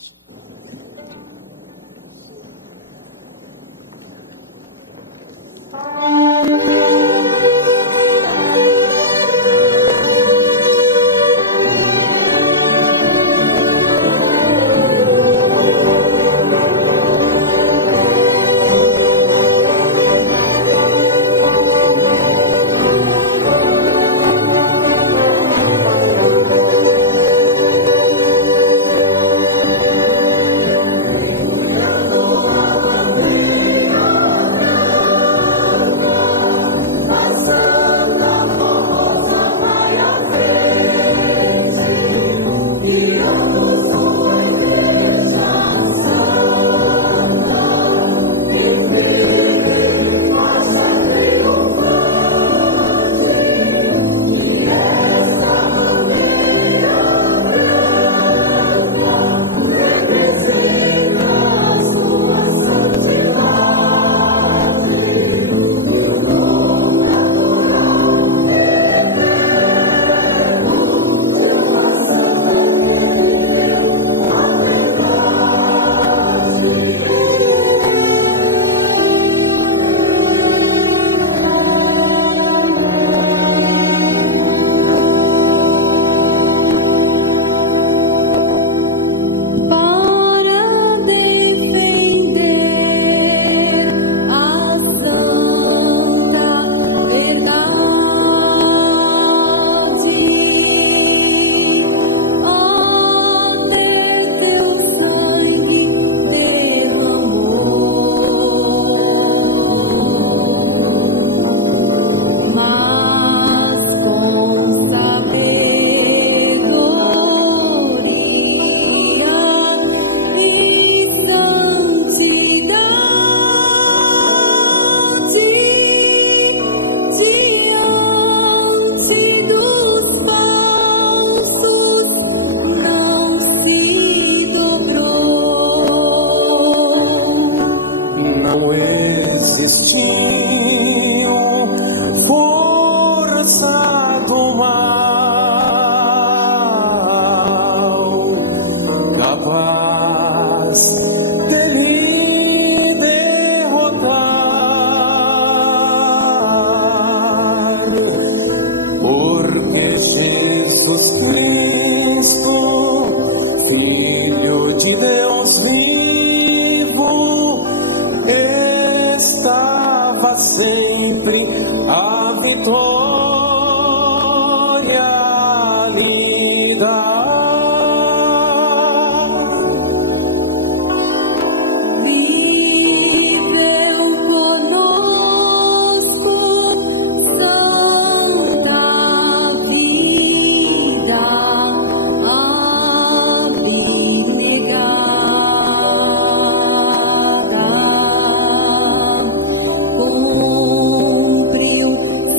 Deus.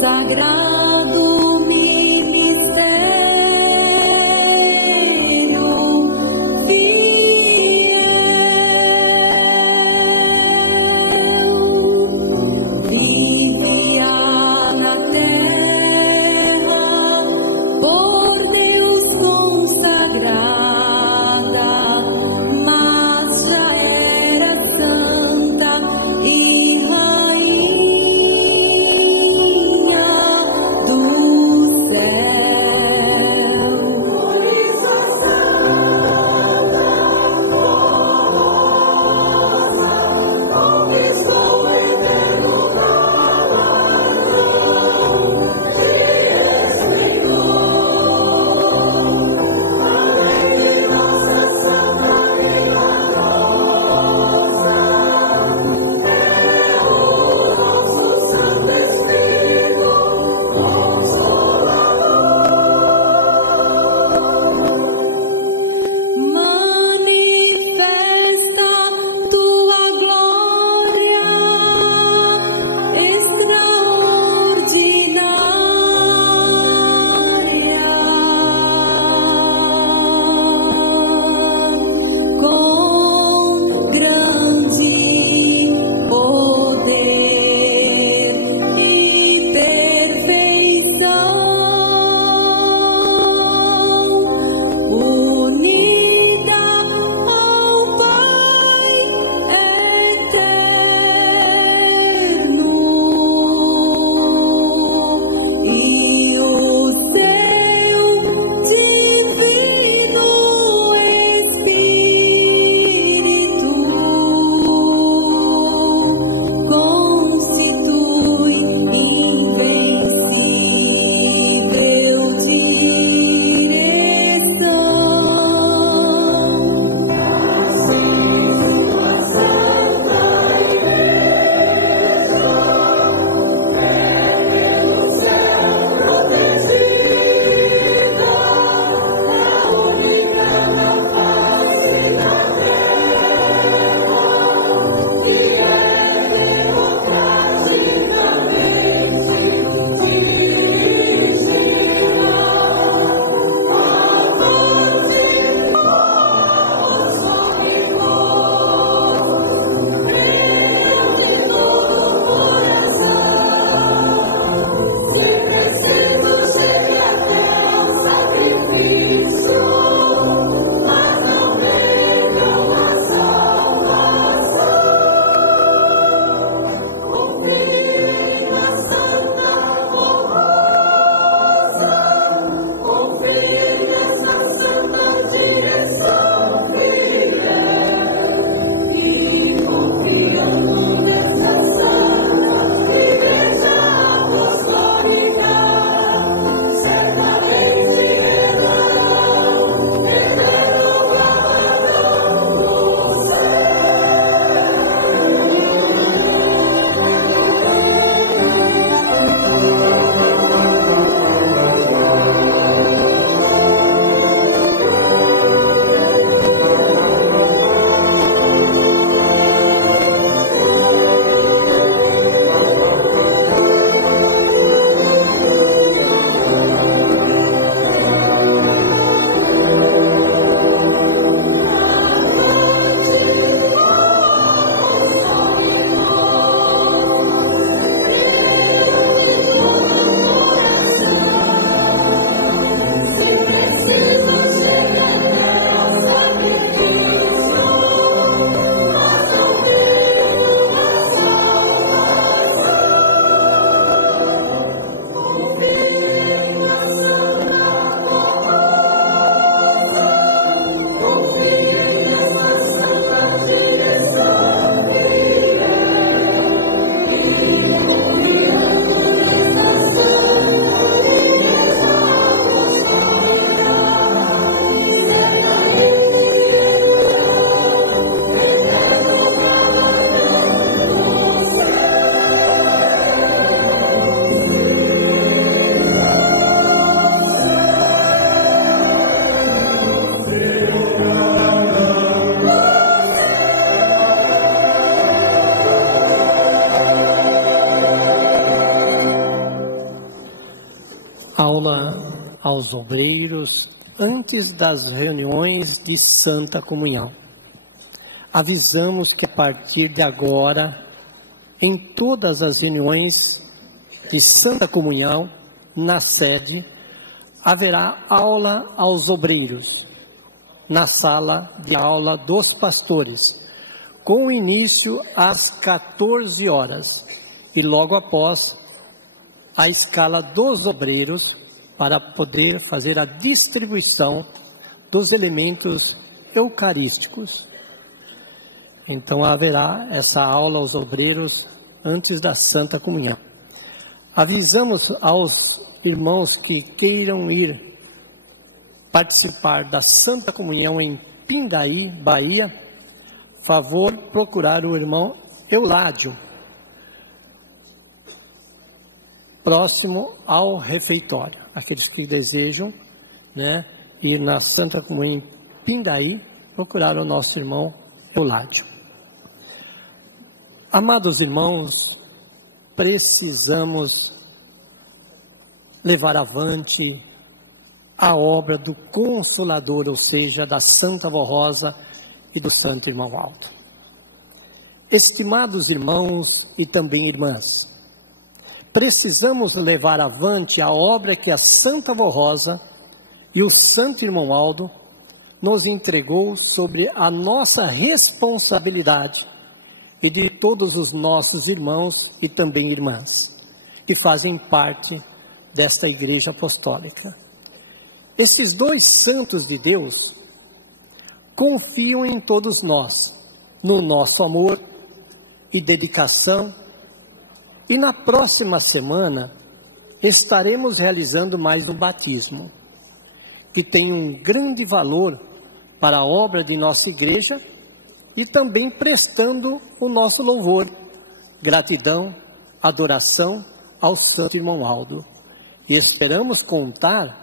Sagrado. aos obreiros antes das reuniões de Santa Comunhão. Avisamos que a partir de agora, em todas as reuniões de Santa Comunhão, na sede, haverá aula aos obreiros, na sala de aula dos pastores, com início às 14 horas e logo após a escala dos obreiros para poder fazer a distribuição dos elementos eucarísticos. Então haverá essa aula aos obreiros antes da Santa Comunhão. Avisamos aos irmãos que queiram ir participar da Santa Comunhão em Pindaí, Bahia, favor procurar o irmão Euládio, próximo ao refeitório. Aqueles que desejam, ir na Santa Comunhão em Pindaí, procurar o nosso irmão Euládio. Amados irmãos, precisamos levar avante a obra do Consolador, ou seja, da Santa Vó Rosa e do Santo Irmão Aldo. Estimados irmãos e também irmãs, precisamos levar avante a obra que a Santa Vó Rosa e o Santo Irmão Aldo nos entregou sobre a nossa responsabilidade e de todos os nossos irmãos e também irmãs que fazem parte desta Igreja Apostólica. Esses dois santos de Deus confiam em todos nós, no nosso amor e dedicação, e na próxima semana estaremos realizando mais um batismo, que tem um grande valor para a obra de nossa igreja e também prestando o nosso louvor, gratidão, adoração ao Santo Irmão Aldo. E esperamos contar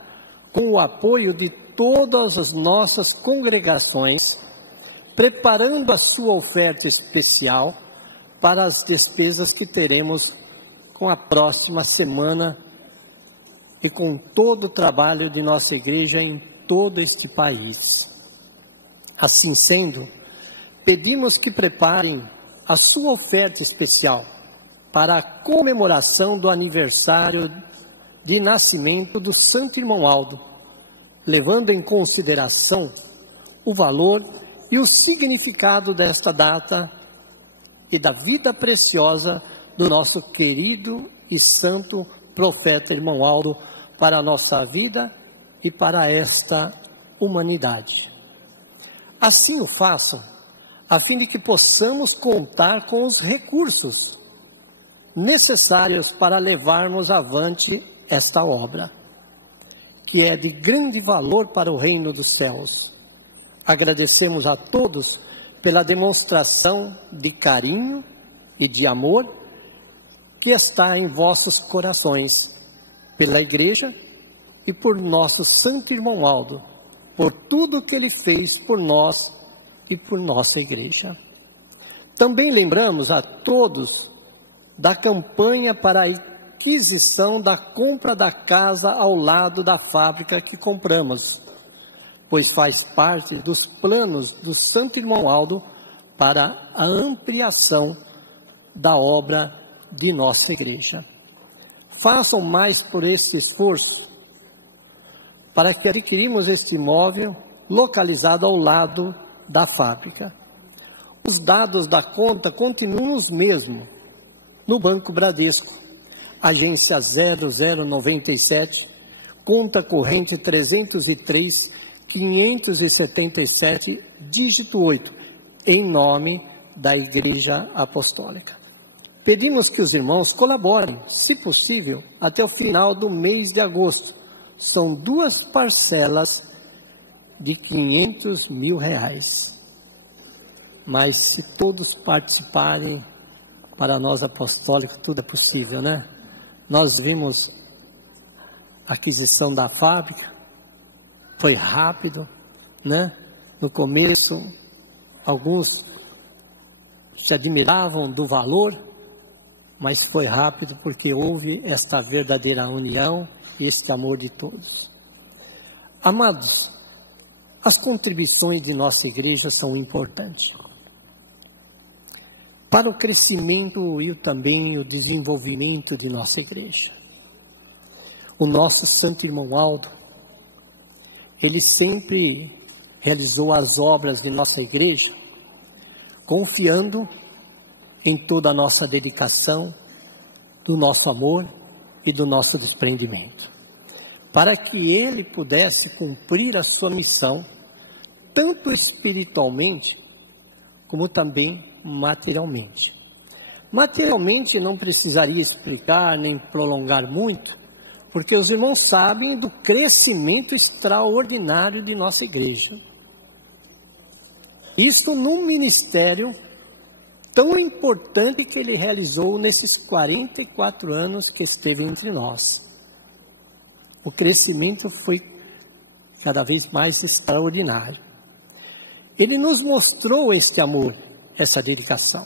com o apoio de todas as nossas congregações, preparando a sua oferta especial para as despesas que teremos com a próxima semana e com todo o trabalho de nossa igreja em todo este país. Assim sendo, pedimos que preparem a sua oferta especial para a comemoração do aniversário de nascimento do Santo Irmão Aldo, levando em consideração o valor e o significado desta data e da vida preciosa do nosso querido e santo profeta Irmão Aldo para a nossa vida e para esta humanidade. Assim o façam, a fim de que possamos contar com os recursos necessários para levarmos avante esta obra, que é de grande valor para o reino dos céus. Agradecemos a todos pela demonstração de carinho e de amor que está em vossos corações, pela igreja e por nosso Santo Irmão Aldo, por tudo que ele fez por nós e por nossa igreja. Também lembramos a todos da campanha para a aquisição da compra da casa ao lado da fábrica que compramos, pois faz parte dos planos do Santo Irmão Aldo para a ampliação da obra de nossa igreja. Façam mais por esse esforço, para que adquirimos este imóvel localizado ao lado da fábrica. Os dados da conta continuam os mesmos no Banco Bradesco, agência 0097, conta corrente 303 577, dígito 8, em nome da Igreja Apostólica. Pedimos que os irmãos colaborem, se possível, até o final do mês de agosto. São 2 parcelas de R$500 mil. Mas se todos participarem, para nós apostólicos tudo é possível, né? Nós vimos a aquisição da fábrica, foi rápido, né? No começo, alguns se admiravam do valor, mas foi rápido porque houve esta verdadeira união e este amor de todos. Amados, as contribuições de nossa igreja são importantes para o crescimento e também o desenvolvimento de nossa igreja. O nosso santo irmão Aldo, ele sempre realizou as obras de nossa igreja, confiando em toda a nossa dedicação, do nosso amor e do nosso desprendimento, para que ele pudesse cumprir a sua missão, tanto espiritualmente, como também materialmente. Materialmente não precisaria explicar nem prolongar muito, porque os irmãos sabem do crescimento extraordinário de nossa igreja. Isso num ministério tão importante que ele realizou nesses 44 anos que esteve entre nós. O crescimento foi cada vez mais extraordinário. Ele nos mostrou este amor, essa dedicação.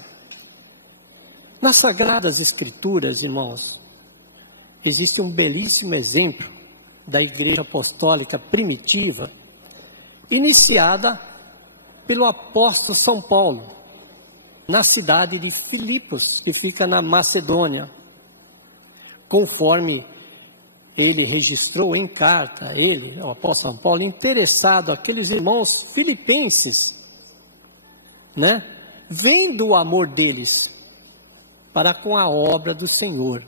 Nas Sagradas Escrituras, irmãos, existe um belíssimo exemplo da Igreja Apostólica primitiva, iniciada pelo apóstolo São Paulo, na cidade de Filipos, que fica na Macedônia, conforme ele registrou em carta, o apóstolo São Paulo, interessado aqueles irmãos filipenses, vendo o amor deles para com a obra do Senhor,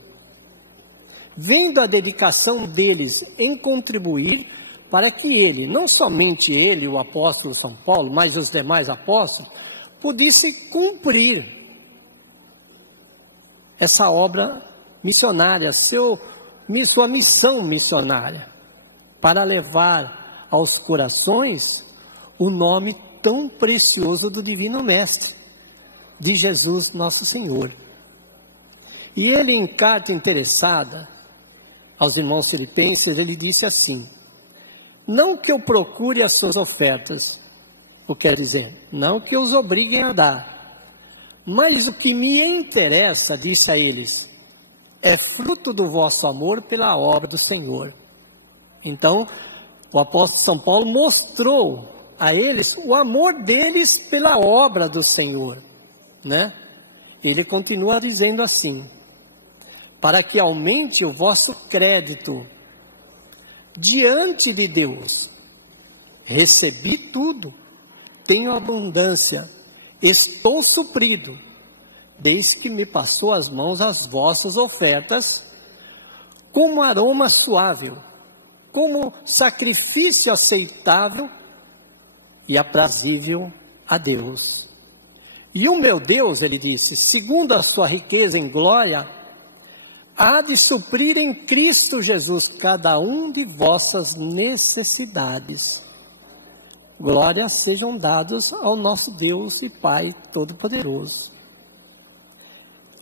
vendo a dedicação deles em contribuir para que ele, não somente ele, o apóstolo São Paulo, mas os demais apóstolos, pudesse cumprir essa obra missionária, sua missão missionária, para levar aos corações o nome tão precioso do Divino Mestre, de Jesus nosso Senhor. E ele, em carta interessada aos irmãos filipenses, ele disse assim: não que eu procure as suas ofertas, o que quer dizer, não que os obriguem a dar, mas o que me interessa, disse a eles, é fruto do vosso amor pela obra do Senhor. Então, o apóstolo São Paulo mostrou a eles o amor deles pela obra do Senhor, Ele continua dizendo assim: para que aumente o vosso crédito diante de Deus, recebi tudo, tenho abundância, estou suprido, desde que me passou às mãos as vossas ofertas, como aroma suave, como sacrifício aceitável e aprazível a Deus. E o meu Deus, ele disse, segundo a sua riqueza em glória, há de suprir em Cristo Jesus cada um de vossas necessidades. Glórias sejam dadas ao nosso Deus e Pai Todo-Poderoso.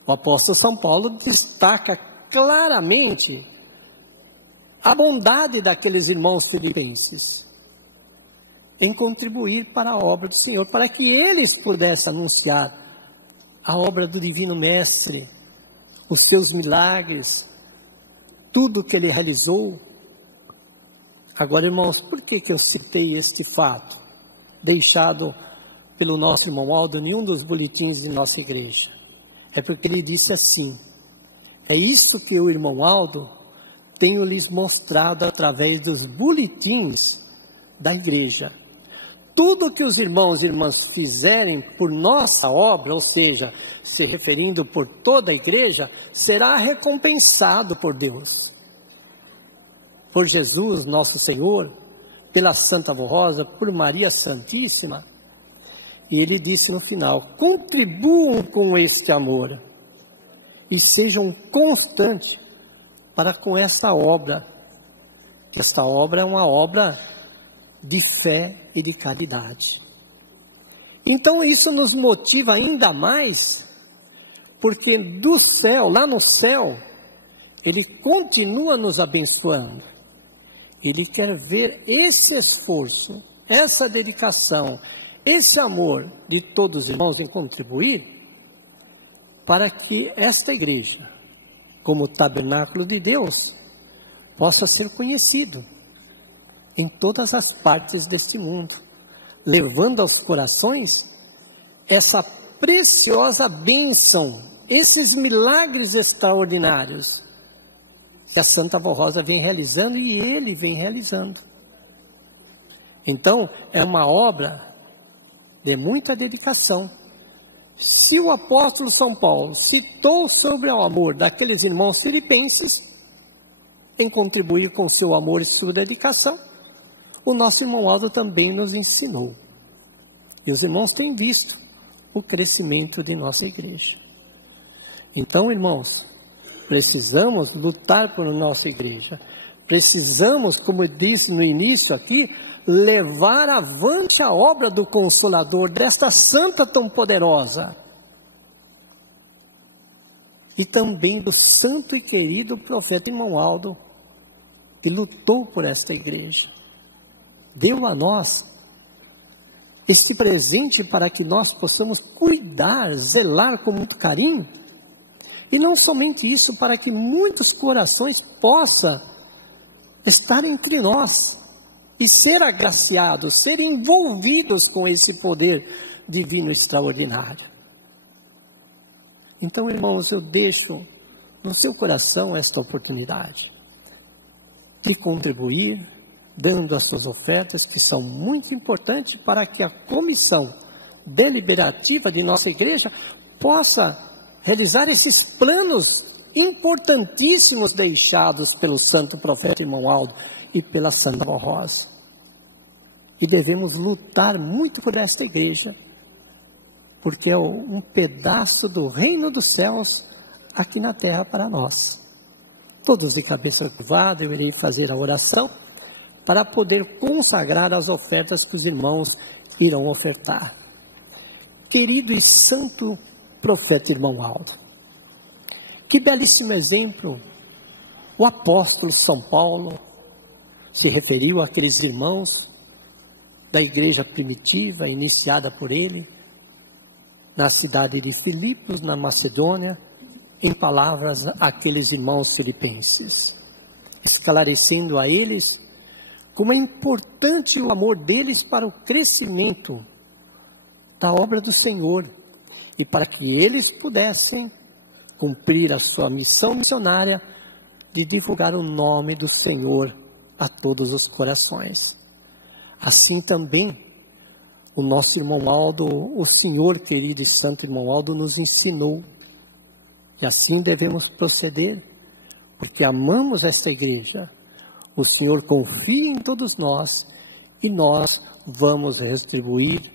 O apóstolo São Paulo destaca claramente a bondade daqueles irmãos filipenses em contribuir para a obra do Senhor, para que eles pudessem anunciar a obra do Divino Mestre, os seus milagres, tudo que ele realizou. Agora, irmãos, por que eu citei este fato, deixado pelo nosso irmão Aldo em um dos boletins de nossa igreja? É porque ele disse assim: é isso que o irmão Aldo tenho lhes mostrado através dos boletins da igreja. Tudo que os irmãos e irmãs fizerem por nossa obra, ou seja, se referindo por toda a igreja, será recompensado por Deus, por Jesus, nosso Senhor, pela Santa Rosa, por Maria Santíssima. E ele disse no final: contribuam com este amor e sejam constantes para com esta obra. Esta obra é uma obra de fé e de caridade. Então isso nos motiva ainda mais, porque do céu, lá no céu, Ele continua nos abençoando. Ele quer ver esse esforço, essa dedicação, esse amor de todos os irmãos em contribuir, para que esta igreja, como tabernáculo de Deus, possa ser conhecido em todas as partes deste mundo, levando aos corações essa preciosa bênção, esses milagres extraordinários que a Santa Avó Rosa vem realizando e ele vem realizando. Então, é uma obra de muita dedicação. Se o apóstolo São Paulo citou sobre o amor daqueles irmãos filipenses, em contribuir com seu amor e sua dedicação, o nosso irmão Aldo também nos ensinou. E os irmãos têm visto o crescimento de nossa igreja. Então, irmãos, precisamos lutar por nossa igreja. Precisamos, como eu disse no início aqui, levar avante a obra do Consolador, desta santa tão poderosa. E também do santo e querido profeta irmão Aldo, que lutou por esta igreja. Deu a nós este presente para que nós possamos cuidar, zelar com muito carinho. E não somente isso, para que muitos corações possam estar entre nós e ser agraciados, ser envolvidos com esse poder divino extraordinário. Então, irmãos, eu deixo no seu coração esta oportunidade de contribuir, dando as suas ofertas, que são muito importantes para que a comissão deliberativa de nossa igreja possa realizar esses planos importantíssimos deixados pelo santo profeta irmão Aldo e pela Santa Avó Rosa. E devemos lutar muito por esta igreja, porque é um pedaço do reino dos céus aqui na terra para nós. Todos de cabeça curvada, eu irei fazer a oração para poder consagrar as ofertas que os irmãos irão ofertar. Querido e santo profeta irmão Aldo, que belíssimo exemplo o apóstolo São Paulo se referiu àqueles irmãos da igreja primitiva, iniciada por ele, na cidade de Filipos, na Macedônia, em palavras àqueles irmãos filipenses, esclarecendo a eles como é importante o amor deles para o crescimento da obra do Senhor e para que eles pudessem cumprir a sua missão missionária de divulgar o nome do Senhor a todos os corações. Assim também, o nosso irmão Aldo, o Senhor querido e santo irmão Aldo nos ensinou, e assim devemos proceder, porque amamos esta igreja. O Senhor confia em todos nós e nós vamos retribuir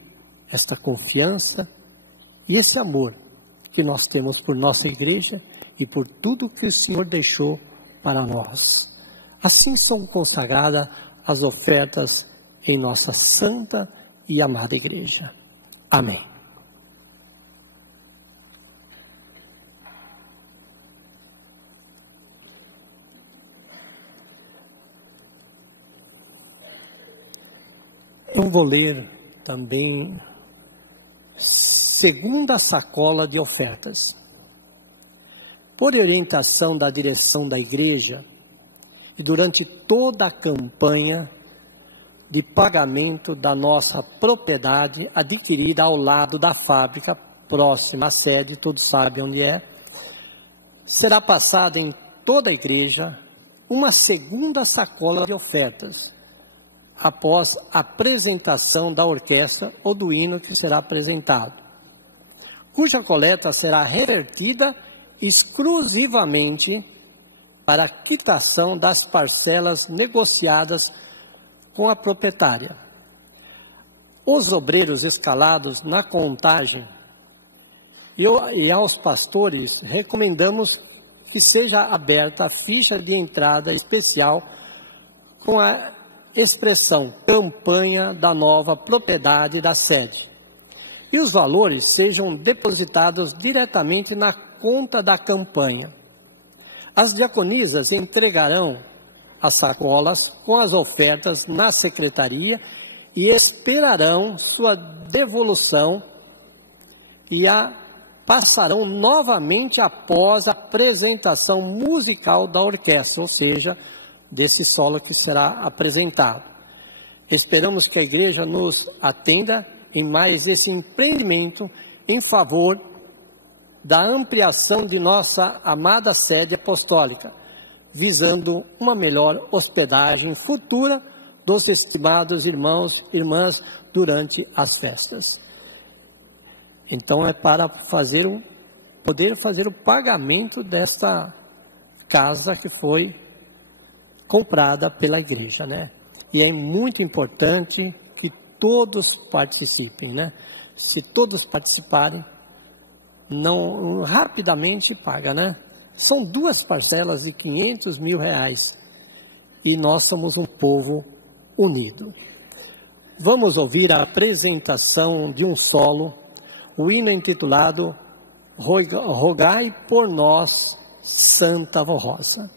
esta confiança e esse amor que nós temos por nossa igreja e por tudo que o Senhor deixou para nós. Assim são consagradas as ofertas em nossa santa e amada igreja. Amém. Eu vou ler também segunda sacola de ofertas. Por orientação da direção da igreja e durante toda a campanha de pagamento da nossa propriedade adquirida ao lado da fábrica, próxima à sede, todos sabem onde é, será passada em toda a igreja uma segunda sacola de ofertas, após a apresentação da orquestra ou do hino que será apresentado, cuja coleta será revertida exclusivamente para a quitação das parcelas negociadas com a proprietária. Os obreiros escalados na contagem e aos pastores recomendamos que seja aberta a ficha de entrada especial com a expressão campanha da nova propriedade da sede e os valores sejam depositados diretamente na conta da campanha. As diaconisas entregarão as sacolas com as ofertas na secretaria e esperarão sua devolução e a passarão novamente após a apresentação musical da orquestra, ou seja, desse solo que será apresentado. Esperamos que a igreja nos atenda em mais esse empreendimento em favor da ampliação de nossa amada sede apostólica, visando uma melhor hospedagem futura dos estimados irmãos e irmãs durante as festas. Então é para poder fazer o pagamento desta casa que foi comprada pela igreja, né? E é muito importante que todos participem, né? Se todos participarem, não rapidamente paga, né? São 2 parcelas de 500 mil reais e nós somos um povo unido. Vamos ouvir a apresentação de um solo, o hino intitulado Rogai por nós, Santa Vó Rosa.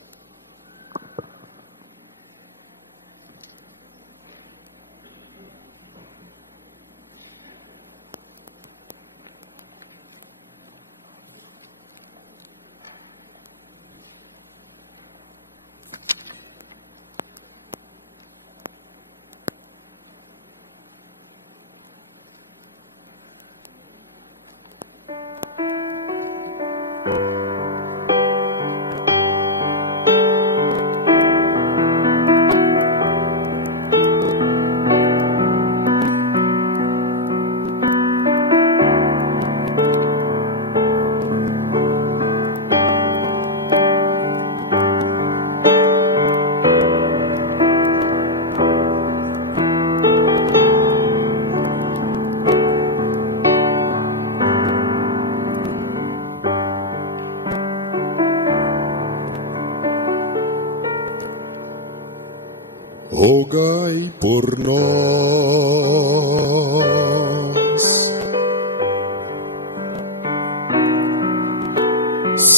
Rogai por nós,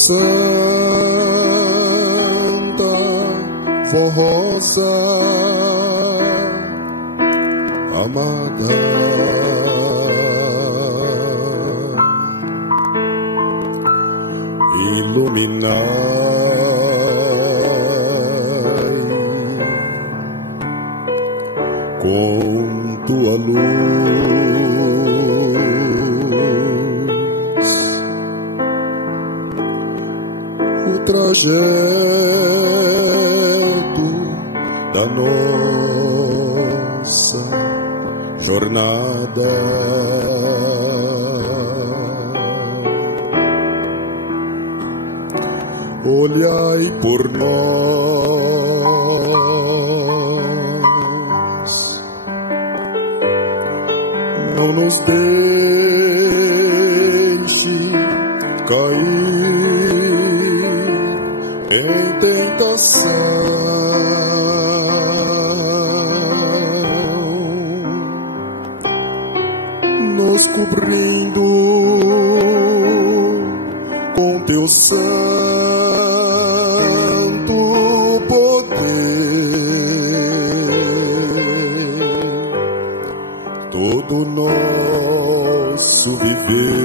Santa Vó Rosa, amada, iluminai com tua luz o trajeto da nossa jornada. Olhai por nós, não nos deixe cair em tentação, nos cobrindo com teu santo poder, todo nosso viver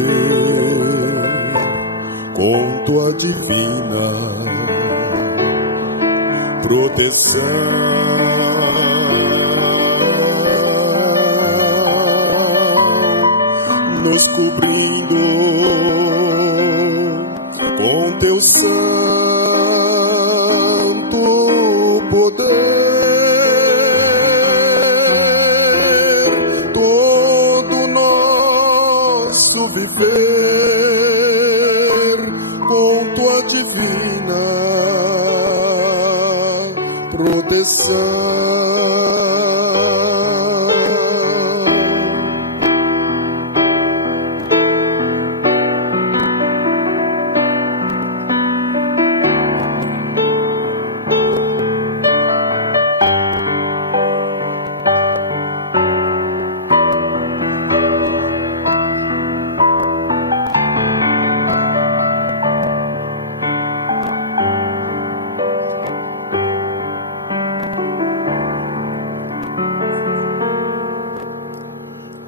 com tua divina proteção. Nos cobrindo com teu santo poder, todo nosso viver com tua divina proteção.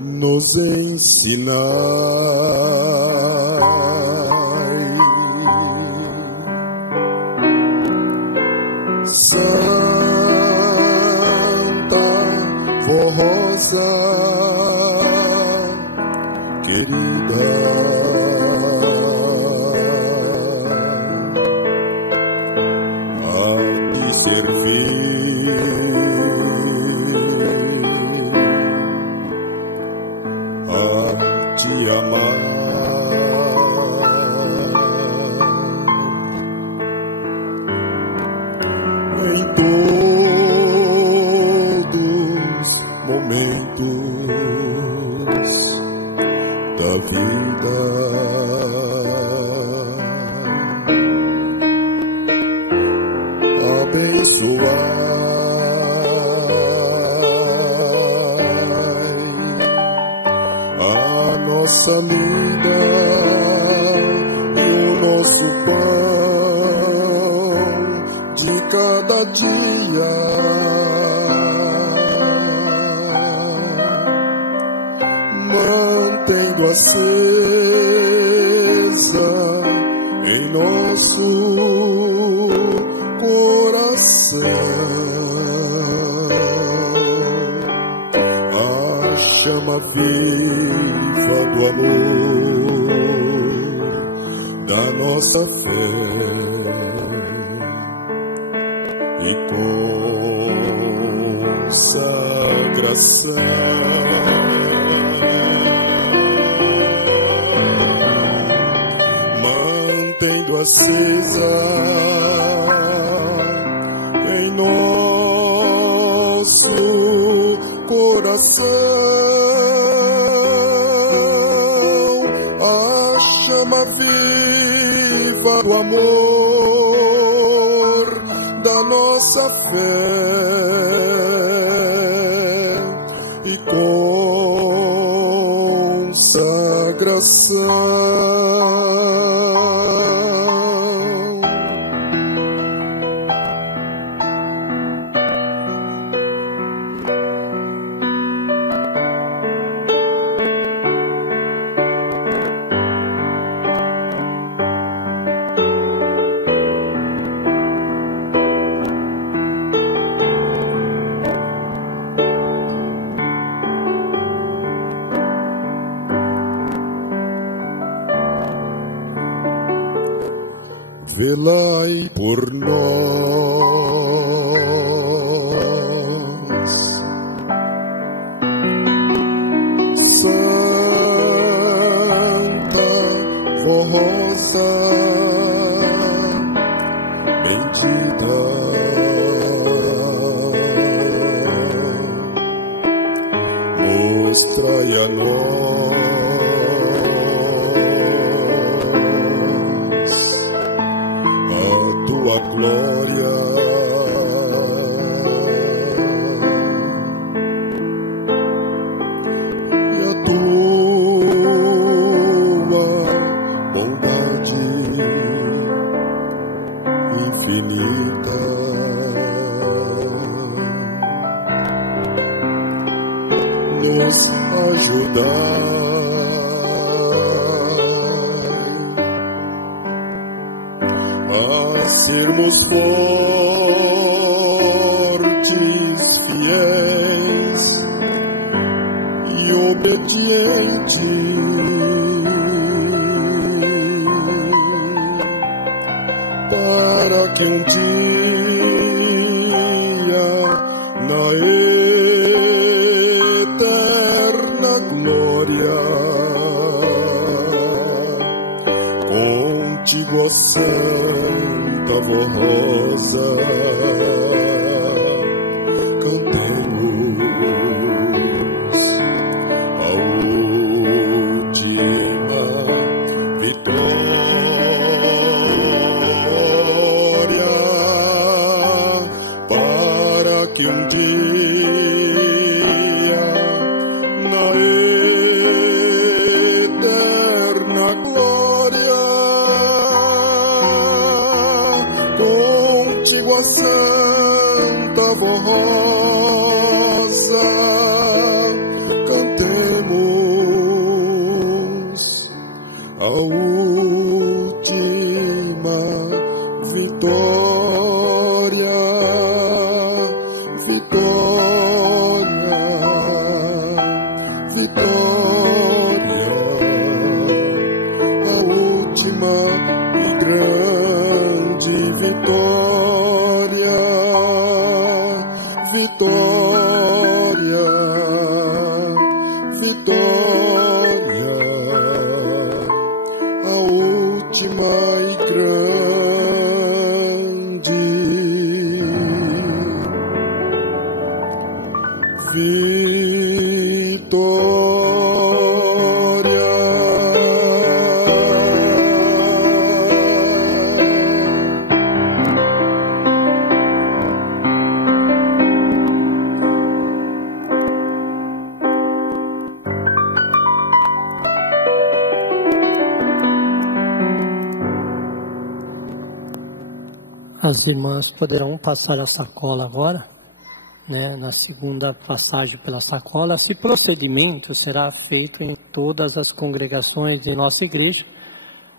Nos ensinai, Santa Vó casa querida, a te servir, a te amar. Em todos momentos da vida, abençoai a nossa vida e o nosso pão de cada dia, mantendo acesa em nosso coração a chama viva do amor da nossa fé. E consagração, mantendo acesa em nosso coração a chama viva do amor da nossa fé e consagração. Velai por nós, Santa Rosa bendita, mostrai a nós tua glória, e a tua bondade infinita, nos ajudar sermos fortes, fiéis e obedientes, para que um dia na eterna glória contigo, ó Santa Rosa, cantemos a última vitória, para que um dia na eterna glória contigo, a Santa Rosa, cantemos a última vitória, vitória. grande vitória, vitória, vitória, a última e grande vitória. As irmãs poderão passar a sacola agora, né? Na segunda passagem pela sacola. Esse procedimento será feito em todas as congregações de nossa igreja,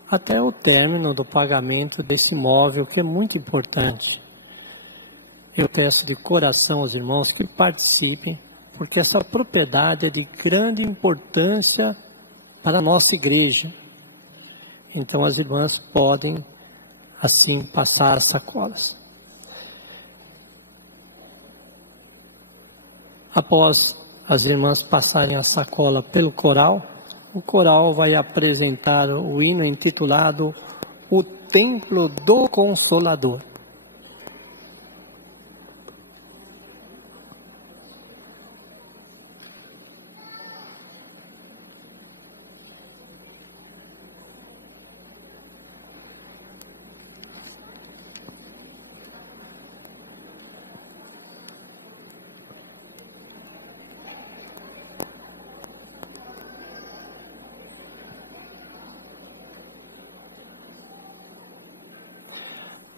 até o término do pagamento desse imóvel, que é muito importante. Eu peço de coração aos irmãos que participem, porque essa propriedade é de grande importância para a nossa igreja. Então as irmãs podem assim passar as sacolas. Após as irmãs passarem a sacola pelo coral, o coral vai apresentar o hino intitulado O Templo do Consolador.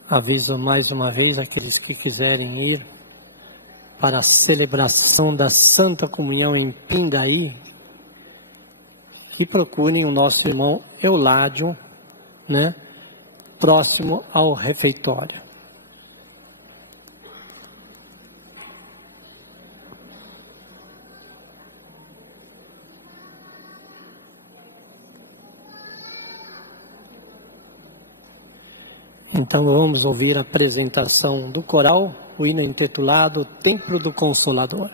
Aviso mais uma vez aqueles que quiserem ir para a celebração da Santa Comunhão em Pindaí, que procurem o nosso irmão Euládio, né, próximo ao refeitório. Então vamos ouvir a apresentação do coral, o hino intitulado Templo do Consolador.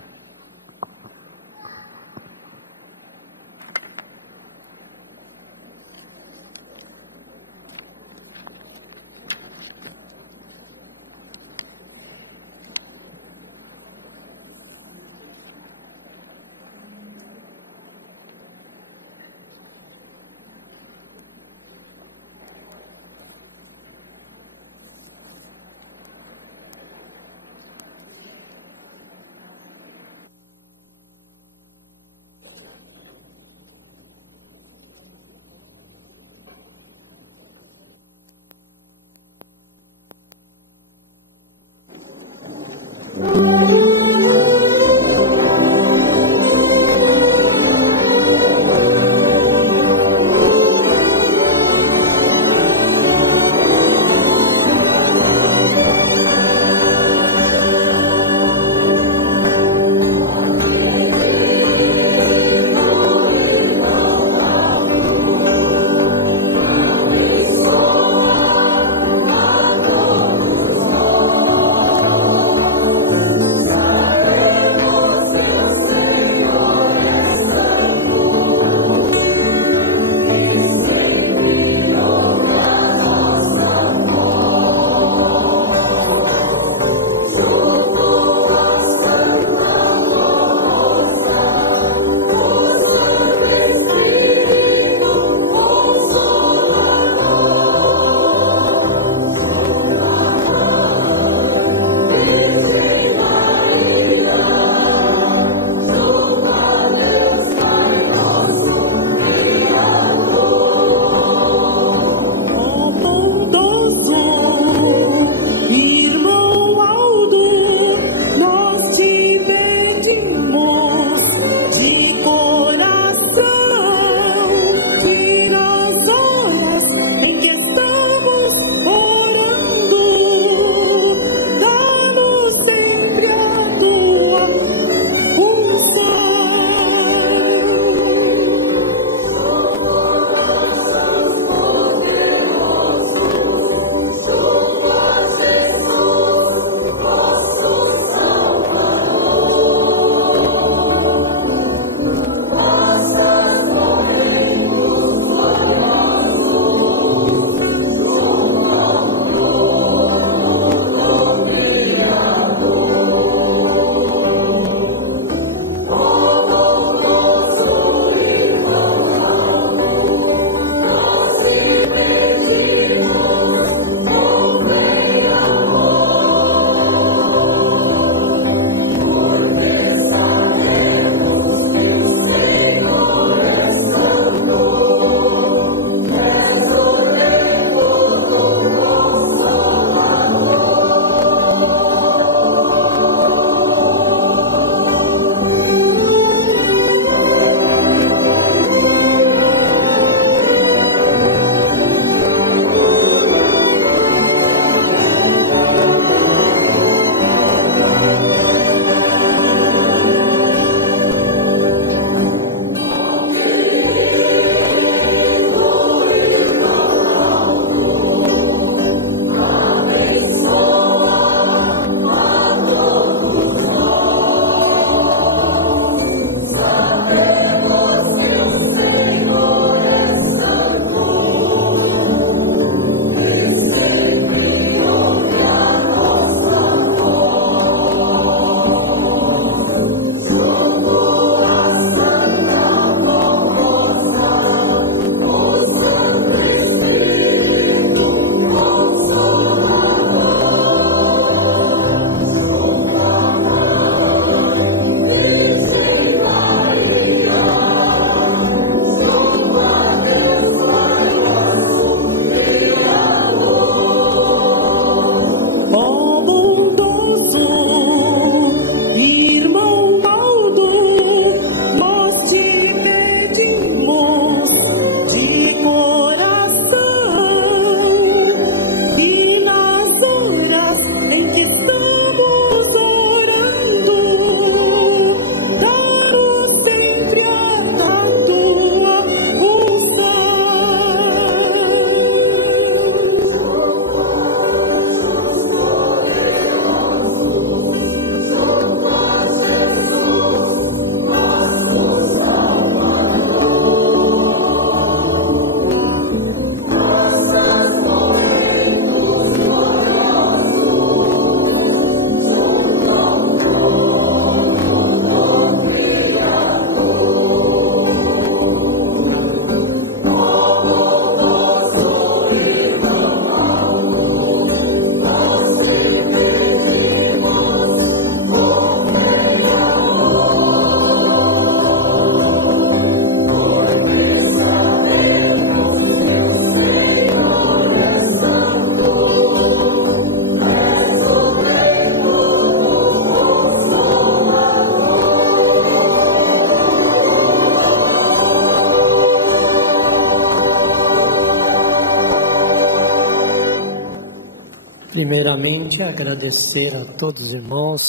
Primeiramente, agradecer a todos os irmãos,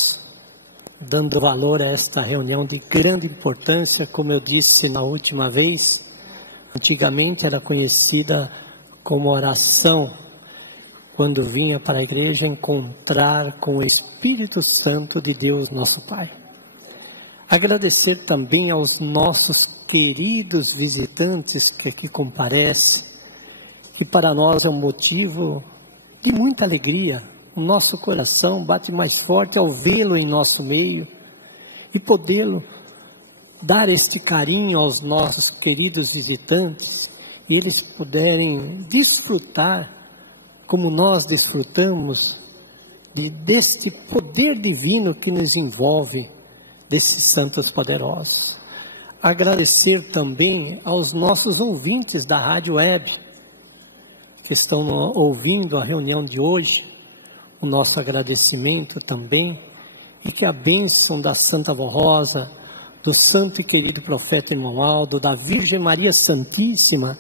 dando valor a esta reunião de grande importância, como eu disse na última vez. Antigamente era conhecida como oração, quando vinha para a igreja encontrar com o Espírito Santo de Deus, nosso Pai. Agradecer também aos nossos queridos visitantes que aqui comparecem, que para nós é um motivo de muita alegria. O nosso coração bate mais forte ao vê-lo em nosso meio e podê-lo dar este carinho aos nossos queridos visitantes e eles puderem desfrutar como nós desfrutamos deste poder divino que nos envolve, desses santos poderosos. Agradecer também aos nossos ouvintes da Rádio Web, que estão ouvindo a reunião de hoje, o nosso agradecimento também, e que a bênção da Santa Avó Rosa, do santo e querido profeta irmão Aldo, da Virgem Maria Santíssima,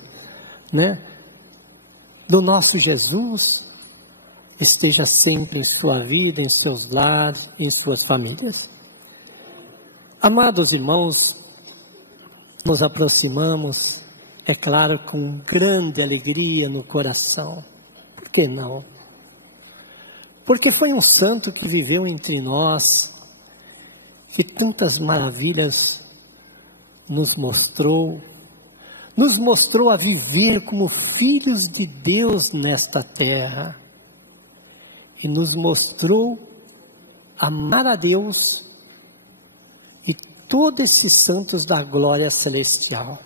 do nosso Jesus, esteja sempre em sua vida, em seus lares, em suas famílias. Amados irmãos, nos aproximamos, é claro, com grande alegria no coração. Por que não? Porque foi um santo que viveu entre nós, que tantas maravilhas nos mostrou a viver como filhos de Deus nesta terra, e nos mostrou amar a Deus e todos esses santos da glória celestial.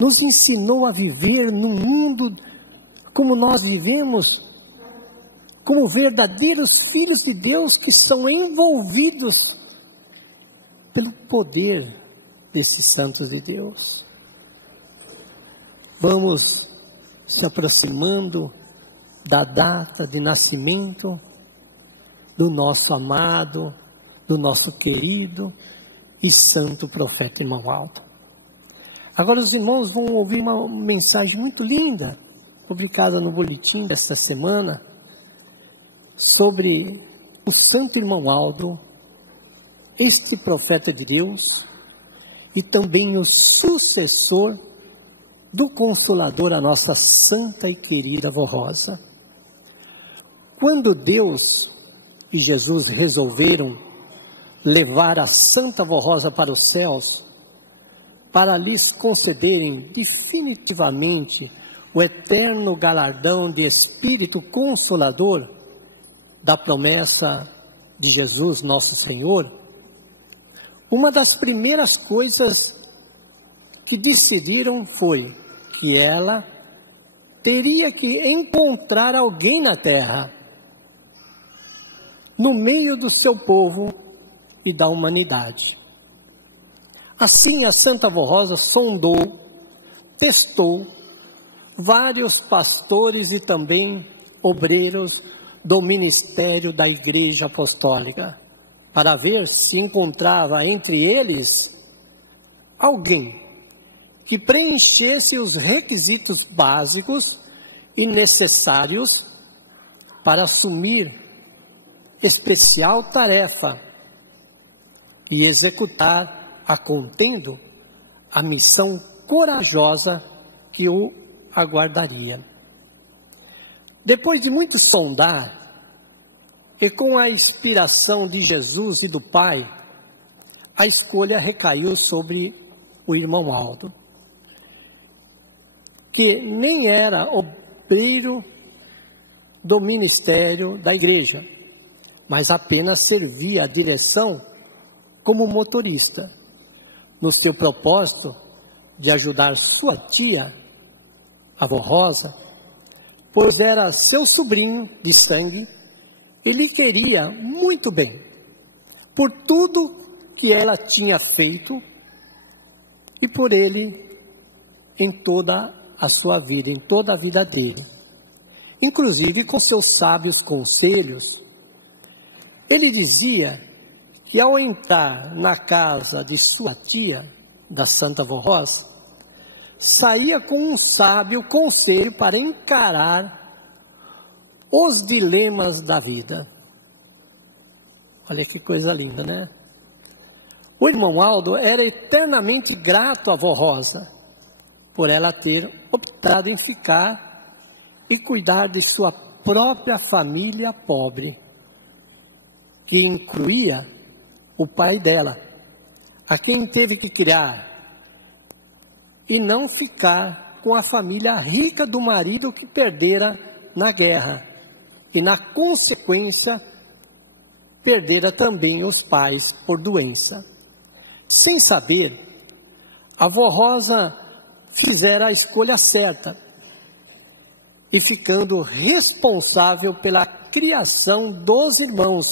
Nos ensinou a viver num mundo como nós vivemos, como verdadeiros filhos de Deus que são envolvidos pelo poder desses santos de Deus. Vamos se aproximando da data de nascimento do nosso amado, do nosso querido e santo profeta irmão Aldo. Agora os irmãos vão ouvir uma mensagem muito linda, publicada no boletim desta semana, sobre o santo irmão Aldo, este profeta de Deus, e também o sucessor do Consolador, a nossa santa e querida Avó Rosa. Quando Deus e Jesus resolveram levar a Santa Avó Rosa para os céus, para lhes concederem definitivamente o eterno galardão de Espírito Consolador da promessa de Jesus, nosso Senhor, uma das primeiras coisas que decidiram foi que ela teria que encontrar alguém na terra, no meio do seu povo e da humanidade. Assim a Santa Avó Rosa sondou, testou vários pastores e também obreiros do ministério da Igreja Apostólica, para ver se encontrava entre eles alguém que preenchesse os requisitos básicos e necessários para assumir especial tarefa e executar a contento a missão corajosa que o aguardaria. Depois de muito sondar, e com a inspiração de Jesus e do Pai, a escolha recaiu sobre o irmão Aldo, que nem era obreiro do ministério da igreja, mas apenas servia a direção como motorista, no seu propósito de ajudar sua tia, a Avó Rosa, pois era seu sobrinho de sangue. Ele queria muito bem, por tudo que ela tinha feito e por ele em toda a sua vida, em toda a vida dele. Inclusive com seus sábios conselhos, ele dizia que ao entrar na casa de sua tia, da Santa Avó Rosa, saía com um sábio conselho para encarar os dilemas da vida. Olha que coisa linda, né? O irmão Aldo era eternamente grato à avó Rosa, por ela ter optado em ficar e cuidar de sua própria família pobre, que incluía o pai dela, a quem teve que criar, e não ficar com a família rica do marido que perdera na guerra, e na consequência, perdera também os pais por doença. Sem saber, a avó Rosa fizera a escolha certa, e ficando responsável pela criação dos irmãos,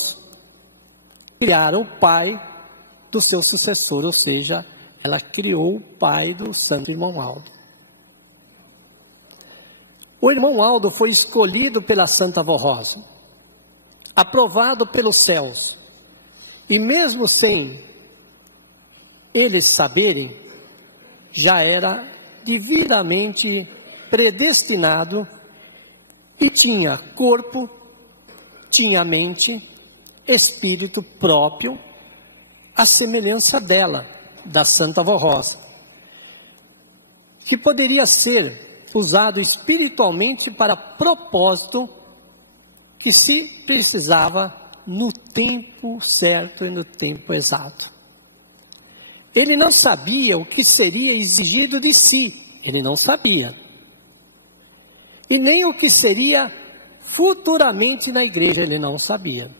criaram o pai do seu sucessor, ou seja, ela criou o pai do santo irmão Aldo. O irmão Aldo foi escolhido pela Santa Avó Rosa, aprovado pelos céus, e mesmo sem eles saberem, já era devidamente predestinado e tinha corpo, tinha mente, espírito próprio, à semelhança dela, da Santa Avó Rosa, que poderia ser usado espiritualmente para propósito que se precisava no tempo certo e no tempo exato. Ele não sabia o que seria exigido de si, ele não sabia. E nem o que seria futuramente na igreja, ele não sabia.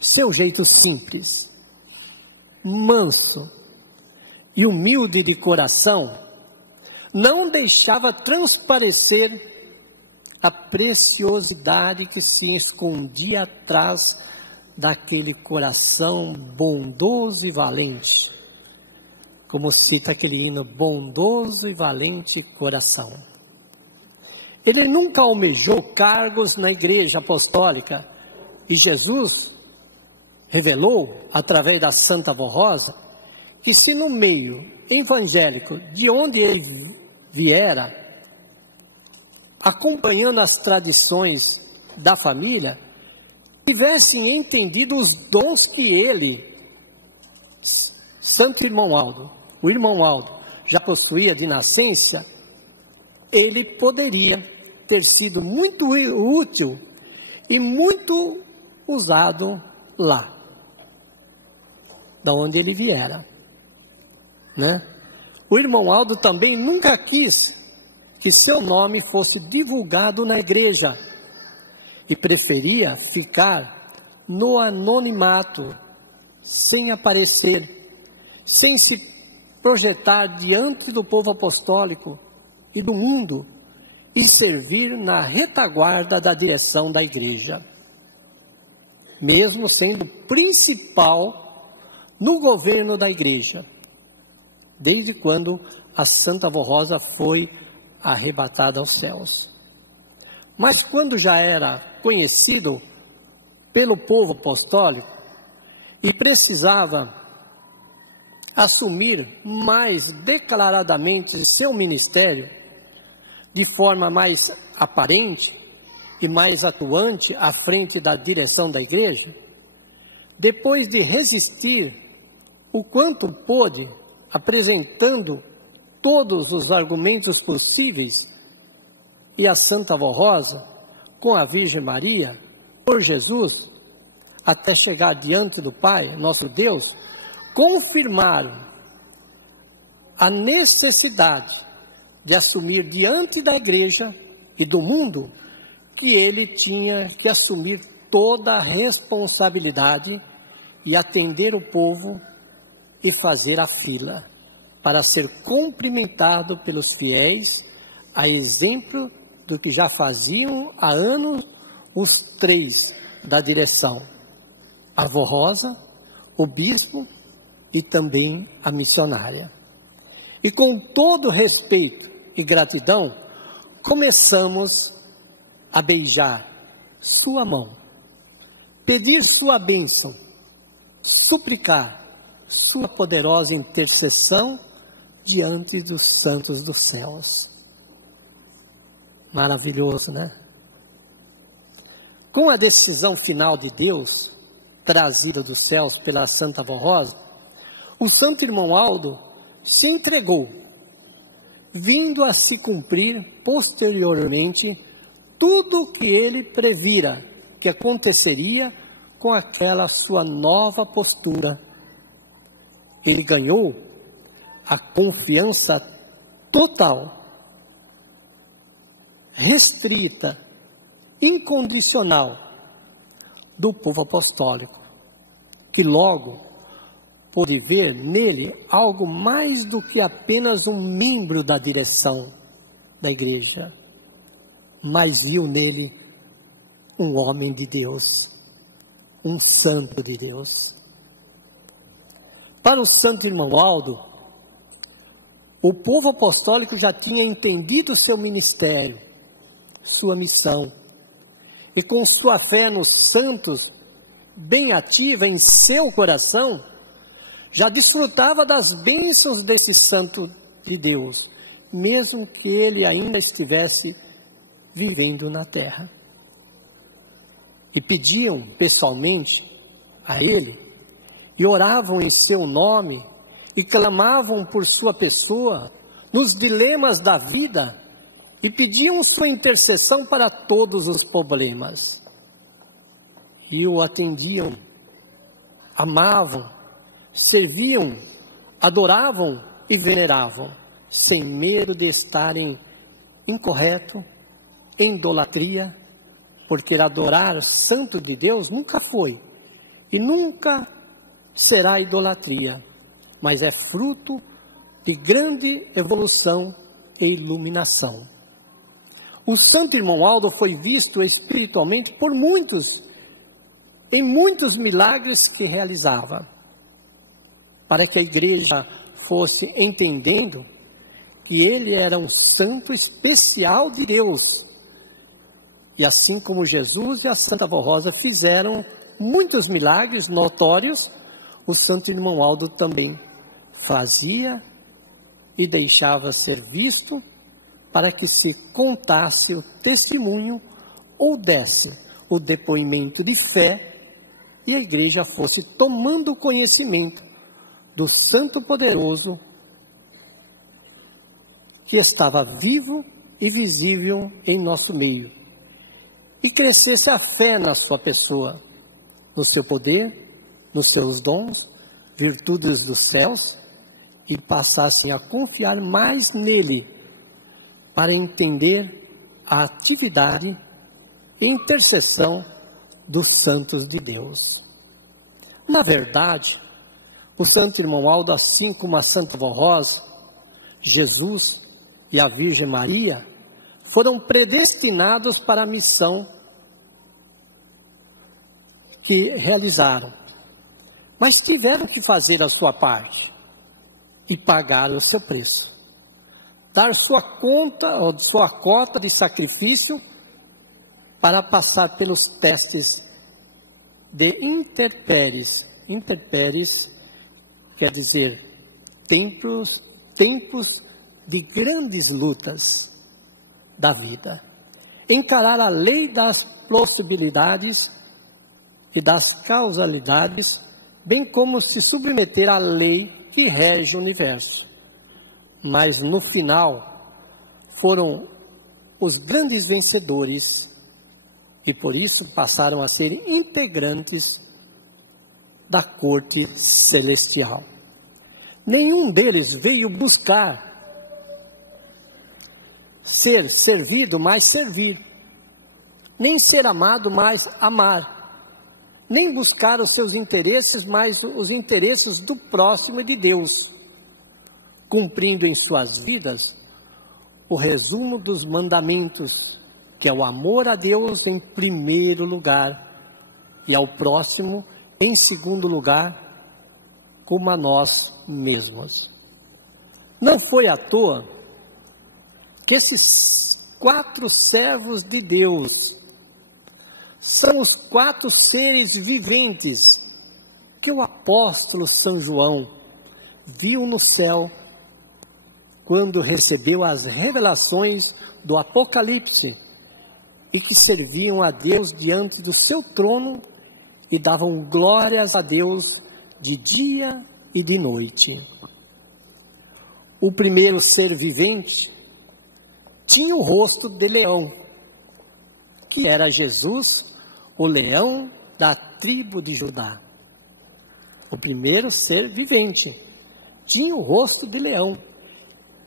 Seu jeito simples, manso e humilde de coração não deixava transparecer a preciosidade que se escondia atrás daquele coração bondoso e valente. Como cita aquele hino, bondoso e valente coração. Ele nunca almejou cargos na igreja apostólica, e Jesus revelou, através da Santa Avó Rosa, que se no meio evangélico, de onde ele viera, acompanhando as tradições da família, tivessem entendido os dons que ele, Santo Irmão Aldo, o irmão Aldo, já possuía de nascença, ele poderia ter sido muito útil e muito usado lá, da onde ele viera, né? O irmão Aldo também nunca quis que seu nome fosse divulgado na igreja e preferia ficar no anonimato, sem aparecer, sem se projetar diante do povo apostólico e do mundo e servir na retaguarda da direção da igreja, mesmo sendo principal no governo da igreja, desde quando a Santa Avó Rosa foi arrebatada aos céus. Mas quando já era conhecido pelo povo apostólico e precisava assumir mais declaradamente seu ministério, de forma mais aparente e mais atuante à frente da direção da igreja, depois de resistir o quanto pôde, apresentando todos os argumentos possíveis, e a Santa Avó Rosa, com a Virgem Maria, por Jesus, até chegar diante do Pai, nosso Deus, confirmaram a necessidade de assumir diante da igreja e do mundo que ele tinha que assumir toda a responsabilidade e atender o povo e fazer a fila para ser cumprimentado pelos fiéis, a exemplo do que já faziam há anos os três da direção: a Avó Rosa, o bispo e também a missionária. E com todo respeito e gratidão, começamos a beijar sua mão, pedir sua bênção, suplicar sua poderosa intercessão diante dos santos dos céus. Maravilhoso, né? com a decisão final de Deus, trazida dos céus pela Santa Avó Rosa, o santo irmão Aldo se entregou, vindo a se cumprir posteriormente tudo o que ele previra que aconteceria com aquela sua nova postura. Ele ganhou a confiança total, restrita, incondicional do povo apostólico, que logo pôde ver nele algo mais do que apenas um membro da direção da igreja, mas viu nele um homem de Deus, um santo de Deus. Para o santo irmão Aldo, o povo apostólico já tinha entendido seu ministério, sua missão, e com sua fé nos santos bem ativa em seu coração, já desfrutava das bênçãos desse santo de Deus, mesmo que ele ainda estivesse vivendo na terra. E pediam pessoalmente a ele, e oravam em seu nome, e clamavam por sua pessoa, nos dilemas da vida, e pediam sua intercessão para todos os problemas. E o atendiam, amavam, serviam, adoravam e veneravam, sem medo de estarem incorreto, em idolatria, porque adorar santo de Deus nunca foi e nunca será idolatria, mas é fruto de grande evolução e iluminação. O santo irmão Aldo foi visto espiritualmente por muitos, em muitos milagres que realizava, para que a igreja fosse entendendo que ele era um santo especial de Deus. E assim como Jesus e a Santa Avó Rosa fizeram muitos milagres notórios, o santo irmão Aldo também fazia e deixava ser visto, para que se contasse o testemunho ou desse o depoimento de fé e a igreja fosse tomando conhecimento do Santo Poderoso que estava vivo e visível em nosso meio, e crescesse a fé na sua pessoa, no seu poder, nos seus dons, virtudes dos céus, e passassem a confiar mais nele, para entender a atividade e intercessão dos santos de Deus. Na verdade, o santo irmão Aldo, assim como a Santa Avó Rosa, Jesus e a Virgem Maria, foram predestinados para a missão que realizaram, mas tiveram que fazer a sua parte e pagar o seu preço, dar sua cota de sacrifício para passar pelos testes de intempéries. Intempéries quer dizer tempos de grandes lutas da vida. Encarar a lei das possibilidades e das causalidades, bem como se submeter à lei que rege o universo. Mas no final foram os grandes vencedores e por isso passaram a ser integrantes da corte celestial. Nenhum deles veio buscar ser servido, mas servir, nem ser amado, mas amar, nem buscar os seus interesses, mas os interesses do próximo e de Deus, cumprindo em suas vidas o resumo dos mandamentos, que é o amor a Deus em primeiro lugar e ao próximo em segundo lugar, como a nós mesmos. Não foi à toa que esses 4 servos de Deus são os 4 seres viventes que o apóstolo São João viu no céu quando recebeu as revelações do Apocalipse e que serviam a Deus diante do seu trono e davam glórias a Deus de dia e de noite. O primeiro ser vivente tinha o rosto de leão, que era Jesus, o leão da tribo de Judá. O primeiro ser vivente tinha o rosto de leão.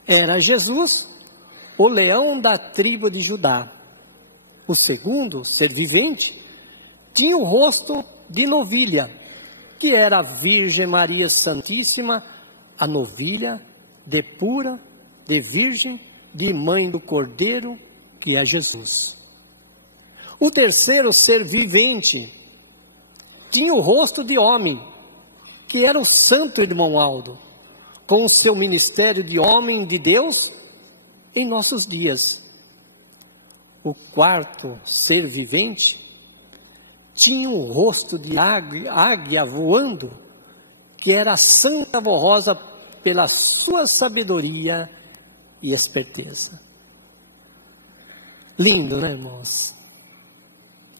Era Jesus, o leão da tribo de Judá. O segundo ser vivente tinha o rosto de novilha, que era a Virgem Maria Santíssima, a novilha de pura, de virgem, de mãe do Cordeiro, que é Jesus. O terceiro ser vivente tinha o rosto de homem, que era o santo irmão Aldo, com o seu ministério de homem de Deus em nossos dias. O quarto ser vivente tinha um rosto de águia voando, que era a Santa Vó Rosa pela sua sabedoria e esperteza. Lindo, né, irmãos?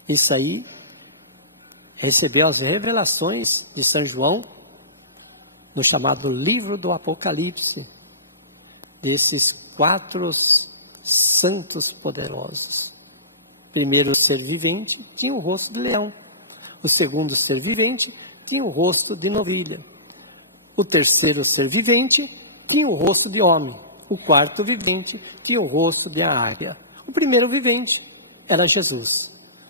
Isso aí recebeu as revelações de São João no chamado livro do Apocalipse, desses 4 santos poderosos. O primeiro ser vivente tinha o rosto de leão. O segundo ser vivente tinha o rosto de novilha. O terceiro ser vivente tinha o rosto de homem. O quarto vivente tinha o rosto de águia. O primeiro vivente era Jesus.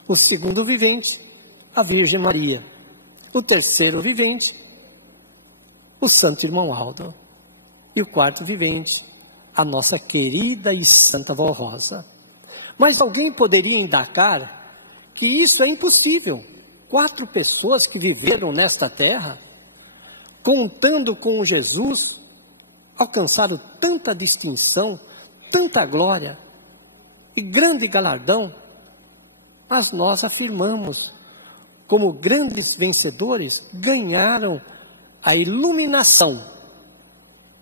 O segundo vivente, a Virgem Maria. O terceiro vivente, o Santo Irmão Aldo. E o quarto vivente, a nossa querida e Santa Vó Rosa. Mas alguém poderia indagar que isso é impossível. 4 pessoas que viveram nesta terra, contando com Jesus, alcançaram tanta distinção, tanta glória e grande galardão. Mas nós afirmamos, como grandes vencedores, ganharam a iluminação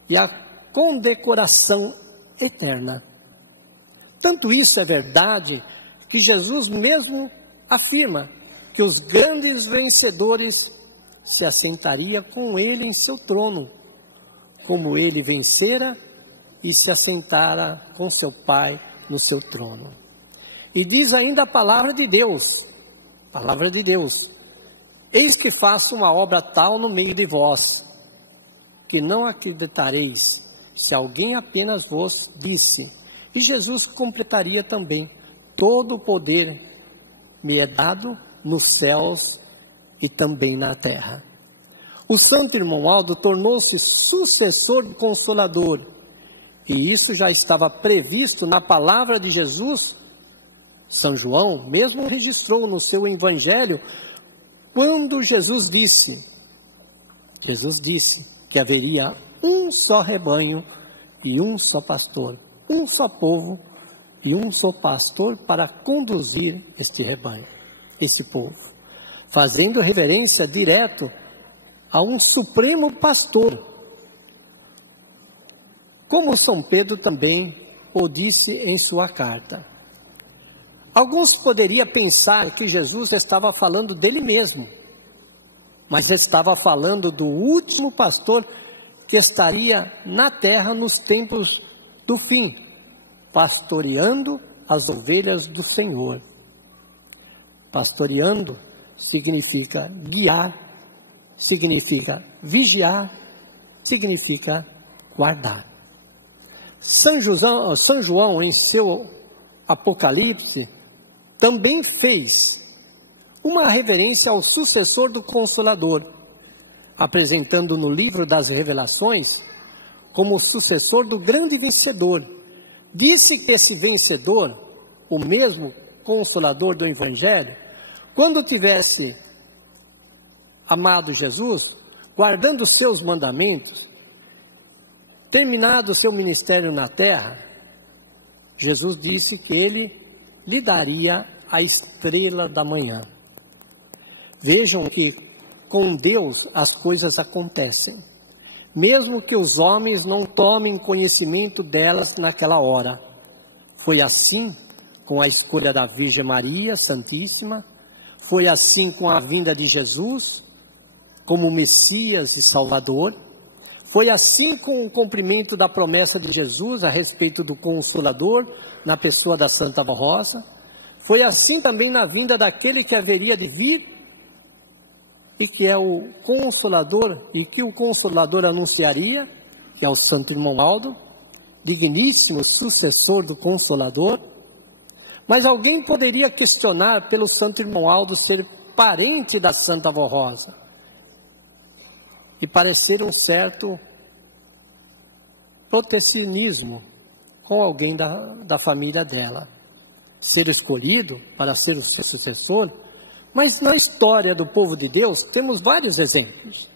e a condecoração eterna. Tanto isso é verdade que Jesus mesmo afirma que os grandes vencedores se assentaria com ele em seu trono, como ele vencera e se assentara com seu Pai no seu trono. E diz ainda a palavra de Deus, eis que faço uma obra tal no meio de vós, que não acreditareis, se alguém apenas vos disse. E Jesus completaria também, todo o poder me é dado nos céus e também na terra. O Santo Irmão Aldo tornou-se sucessor do Consolador, e isso já estava previsto na palavra de Jesus. São João mesmo registrou no seu Evangelho, quando Jesus disse que haveria um só rebanho e um só pastor, um só povo e um só pastor para conduzir este rebanho, esse povo, fazendo reverência direto a um supremo pastor, como São Pedro também o disse em sua carta. Alguns poderiam pensar que Jesus estava falando dele mesmo, mas estava falando do último pastor que estaria na terra nos tempos do fim, pastoreando as ovelhas do Senhor. Pastoreando significa guiar, significa vigiar, significa guardar. São João, em seu Apocalipse, também fez uma reverência ao sucessor do Consolador, apresentando no livro das Revelações como o sucessor do grande vencedor. Disse que esse vencedor, o mesmo Consolador do Evangelho, quando tivesse amado Jesus, guardando os seus mandamentos, terminado o seu ministério na terra, Jesus disse que ele lhe daria a estrela da manhã. Vejam que com Deus as coisas acontecem, mesmo que os homens não tomem conhecimento delas naquela hora. Foi assim com a escolha da Virgem Maria Santíssima. Foi assim com a vinda de Jesus, como Messias e Salvador. Foi assim com o cumprimento da promessa de Jesus a respeito do Consolador, na pessoa da Santa Rosa. Foi assim também na vinda daquele que haveria de vir, e que é o Consolador, e que o Consolador anunciaria, que é o Santo Irmão Aldo, digníssimo sucessor do Consolador. Mas alguém poderia questionar pelo Santo Irmão Aldo ser parente da Santa Avó Rosa e parecer um certo protecionismo com alguém da família dela, ser escolhido para ser o seu sucessor. Mas na história do povo de Deus temos vários exemplos.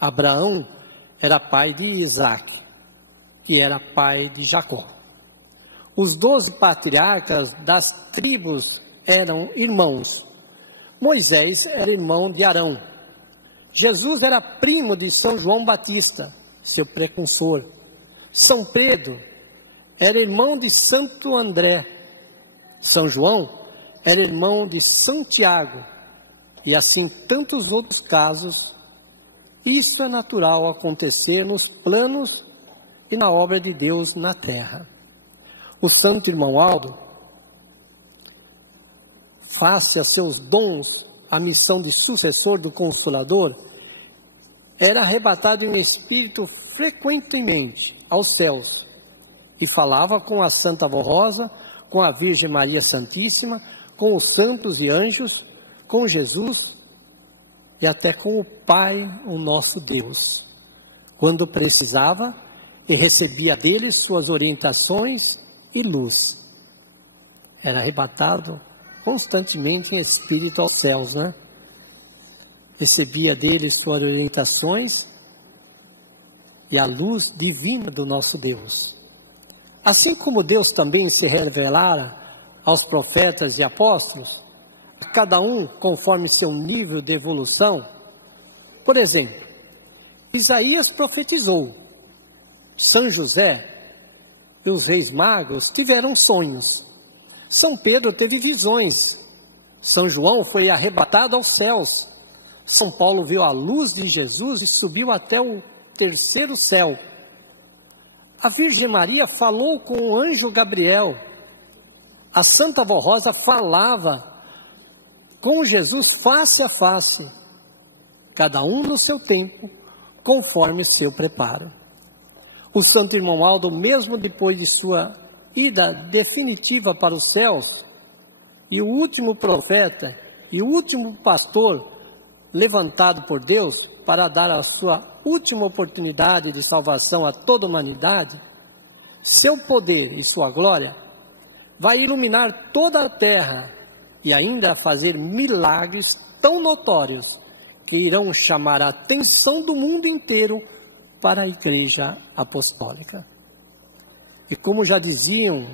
Abraão era pai de Isaac, que era pai de Jacó. Os 12 patriarcas das tribos eram irmãos. Moisés era irmão de Arão. Jesus era primo de São João Batista, seu precursor. São Pedro era irmão de Santo André. São João era irmão de Santiago. E assim tantos outros casos. Isso é natural acontecer nos planos e na obra de Deus na terra. O Santo Irmão Aldo, face a seus dons, a missão de sucessor do Consolador, era arrebatado em espírito frequentemente aos céus e falava com a Santa Avó Rosa, com a Virgem Maria Santíssima, com os santos e anjos, com Jesus e até com o Pai, o nosso Deus, quando precisava, e recebia dele suas orientações e luz. Era arrebatado constantemente em espírito aos céus, né? Recebia dele suas orientações e a luz divina do nosso Deus. Assim como Deus também se revelara aos profetas e apóstolos, a cada um conforme seu nível de evolução. Por exemplo, Isaías profetizou, São José e os reis magos tiveram sonhos, São Pedro teve visões, São João foi arrebatado aos céus, São Paulo viu a luz de Jesus e subiu até o terceiro céu. A Virgem Maria falou com o anjo Gabriel. A Santa Avó Rosa falava com Jesus face a face, cada um no seu tempo, conforme seu preparo. O Santo Irmão Aldo, mesmo depois de sua ida definitiva para os céus, e o último profeta e o último pastor levantado por Deus para dar a sua última oportunidade de salvação a toda a humanidade, seu poder e sua glória vai iluminar toda a terra e ainda fazer milagres tão notórios que irão chamar a atenção do mundo inteiro para a Igreja Apostólica. E como já diziam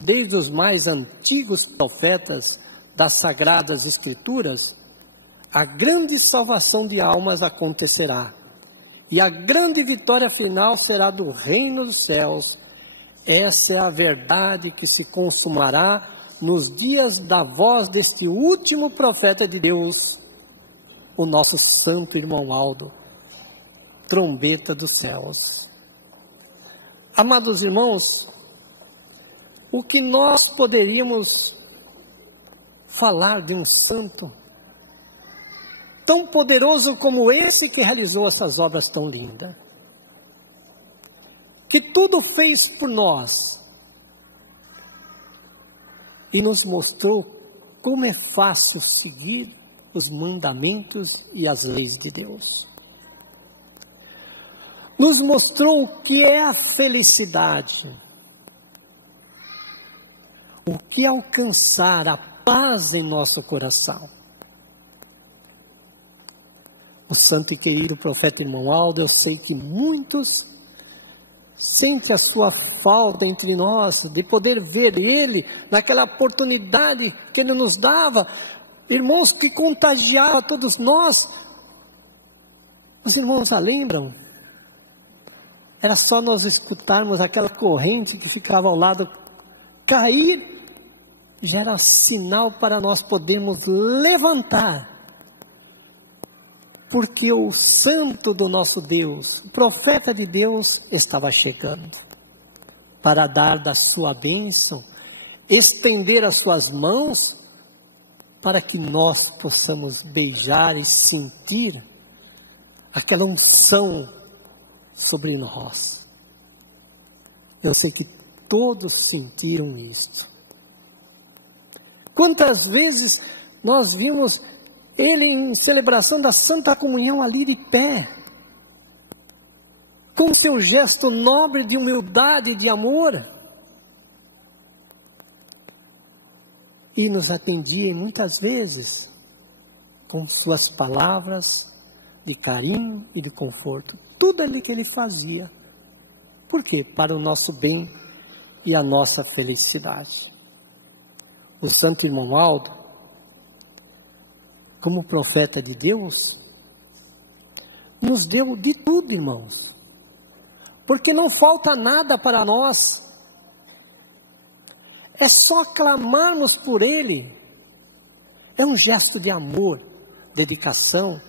desde os mais antigos profetas das Sagradas Escrituras, a grande salvação de almas acontecerá, e a grande vitória final será do reino dos céus. Essa é a verdade que se consumará nos dias da voz deste último profeta de Deus, o nosso Santo Irmão Aldo, trombeta dos céus. Amados irmãos, o que nós poderíamos falar de um santo tão poderoso como esse que realizou essas obras tão lindas, que tudo fez por nós e nos mostrou como é fácil seguir os mandamentos e as leis de Deus. Nos mostrou o que é a felicidade, o que é alcançar a paz em nosso coração. O santo e querido profeta Irmão Aldo, eu sei que muitos sentem a sua falta entre nós, de poder ver ele naquela oportunidade que ele nos dava, irmãos, que contagiava todos nós. Os irmãos a lembram? Era só nós escutarmos aquela corrente que ficava ao lado cair, já era sinal para nós podermos levantar. Porque o santo do nosso Deus, o profeta de Deus, estava chegando para dar da sua bênção, estender as suas mãos, para que nós possamos beijar e sentir aquela unção sobre nós. Eu sei que todos sentiram isso. Quantas vezes nós vimos ele em celebração da Santa Comunhão ali de pé, com seu gesto nobre de humildade e de amor, e nos atendia muitas vezes com suas palavras de carinho e de conforto. Tudo ali que ele fazia. Por quê? Para o nosso bem e a nossa felicidade. O santo irmão Aldo, como profeta de Deus, nos deu de tudo, irmãos. Porque não falta nada para nós. É só clamarmos por ele. É um gesto de amor, dedicação.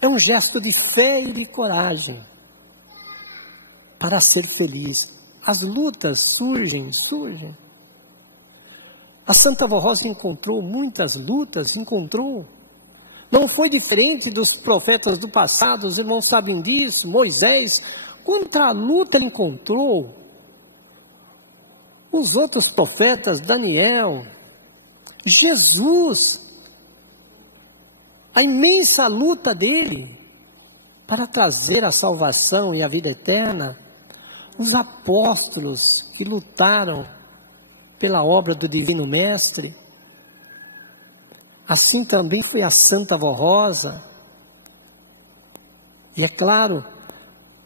É um gesto de fé e de coragem para ser feliz. As lutas surgem. A Santa Avó Rosa encontrou muitas lutas, Não foi diferente dos profetas do passado, os irmãos sabem disso. Moisés, quanta luta ele encontrou. Os outros profetas, Daniel, Jesus, a imensa luta dele para trazer a salvação e a vida eterna. Os apóstolos que lutaram pela obra do Divino Mestre. Assim também foi a Santa Avó Rosa. E é claro,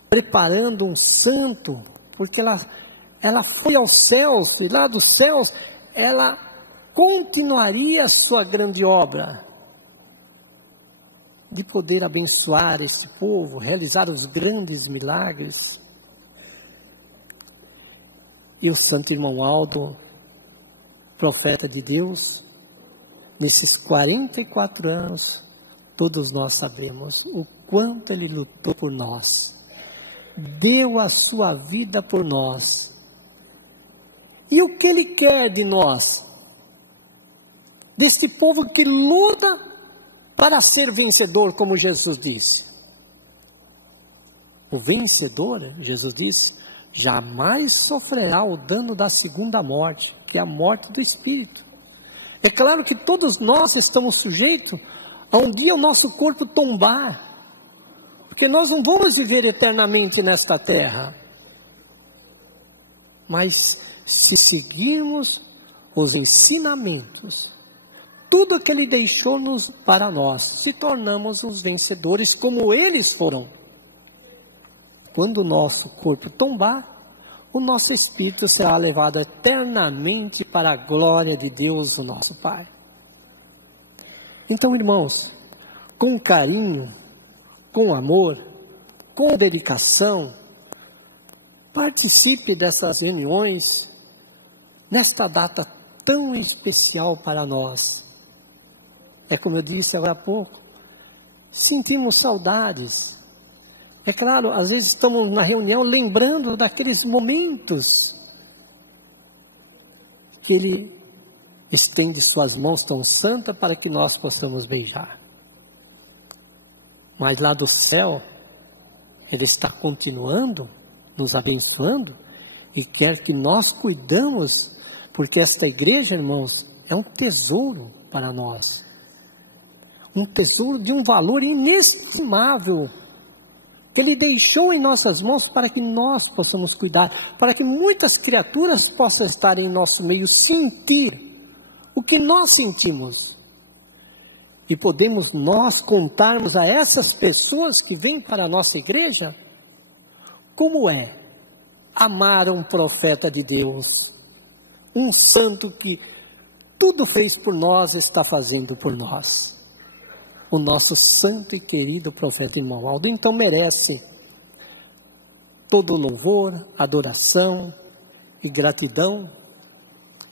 preparando um santo, porque ela foi aos céus, e lá dos céus ela continuaria a sua grande obra de poder abençoar esse povo, realizar os grandes milagres. E o santo irmão Aldo, profeta de Deus, nesses 44 anos, todos nós sabemos o quanto ele lutou por nós, deu a sua vida por nós. E o que ele quer de nós? Deste povo que luta para ser vencedor, como Jesus diz. O vencedor, Jesus diz, jamais sofrerá o dano da segunda morte, que é a morte do espírito. É claro que todos nós estamos sujeitos a um dia o nosso corpo tombar, porque nós não vamos viver eternamente nesta terra. Mas se seguirmos os ensinamentos, tudo que ele deixou-nos para nós, se tornamos os vencedores como eles foram. Quando o nosso corpo tombar, o nosso espírito será levado eternamente para a glória de Deus, o nosso Pai. Então, irmãos, com carinho, com amor, com dedicação, participe dessas reuniões, nesta data tão especial para nós. É como eu disse agora há pouco, sentimos saudades. É claro, às vezes estamos na reunião lembrando daqueles momentos que ele estende suas mãos tão santas para que nós possamos beijar. Mas lá do céu, ele está continuando, nos abençoando e quer que nós cuidamos, porque esta igreja, irmãos, é um tesouro para nós. Um tesouro de um valor inestimável, que ele deixou em nossas mãos para que nós possamos cuidar, para que muitas criaturas possam estar em nosso meio, sentir o que nós sentimos. E podemos nós contarmos a essas pessoas que vêm para a nossa igreja, como é amar um profeta de Deus, um santo que tudo fez por nós, está fazendo por nós. O nosso santo e querido profeta irmão Aldo, então merece todo louvor, adoração e gratidão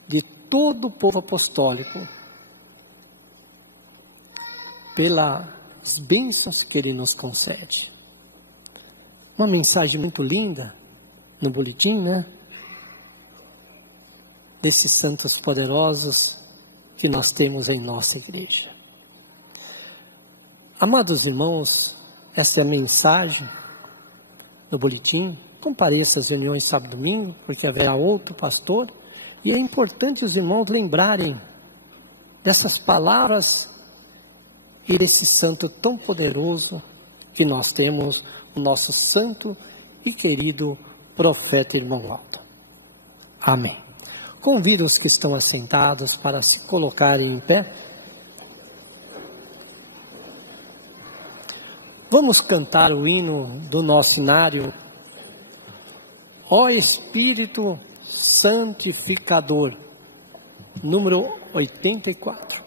de todo o povo apostólico pelas bênçãos que Ele nos concede. Uma mensagem muito linda no boletim, né? Desses santos poderosos que nós temos em nossa igreja. Amados irmãos, essa é a mensagem no boletim. Compareça às reuniões sábado e domingo, porque haverá outro pastor. E é importante os irmãos lembrarem dessas palavras e desse santo tão poderoso que nós temos, o nosso santo e querido profeta irmão Waldo. Amém. Convido os que estão assentados para se colocarem em pé. Vamos cantar o hino do nosso inário. Ó Espírito Santificador, número 84.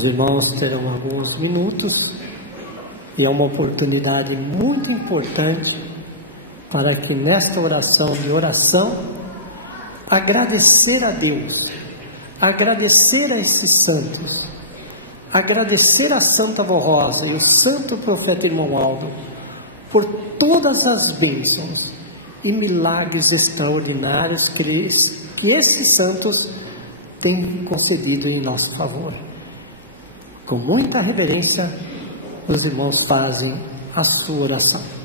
Os irmãos terão alguns minutos e é uma oportunidade muito importante para que nesta oração de oração agradecer a Deus, agradecer a esses santos, agradecer a Santa Vó Rosa e o Santo Profeta Irmão Waldo por todas as bênçãos e milagres extraordinários que esses santos têm concedido em nosso favor. Com muita reverência, os irmãos fazem a sua oração.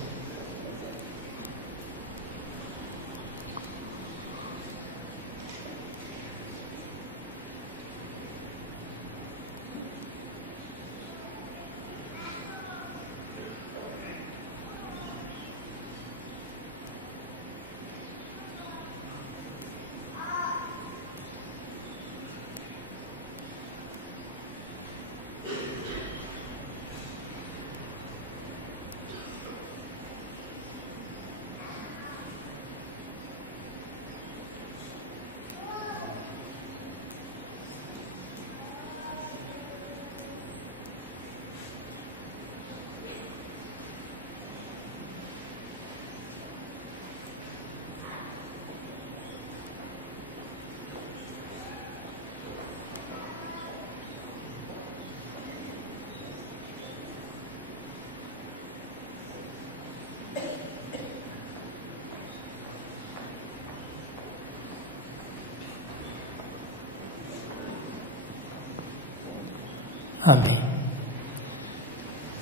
Amém.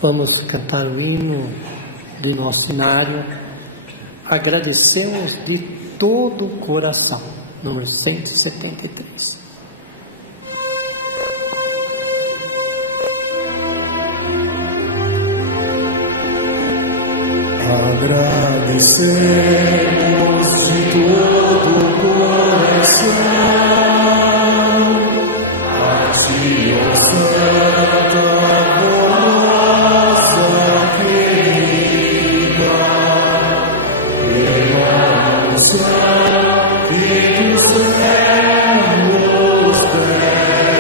Vamos cantar o hino de nosso cenário. Agradecemos de todo o coração. Número 173. Agradecemos de todo o coração a Ti, ó Santa vossa querida, pela unção que do céu nos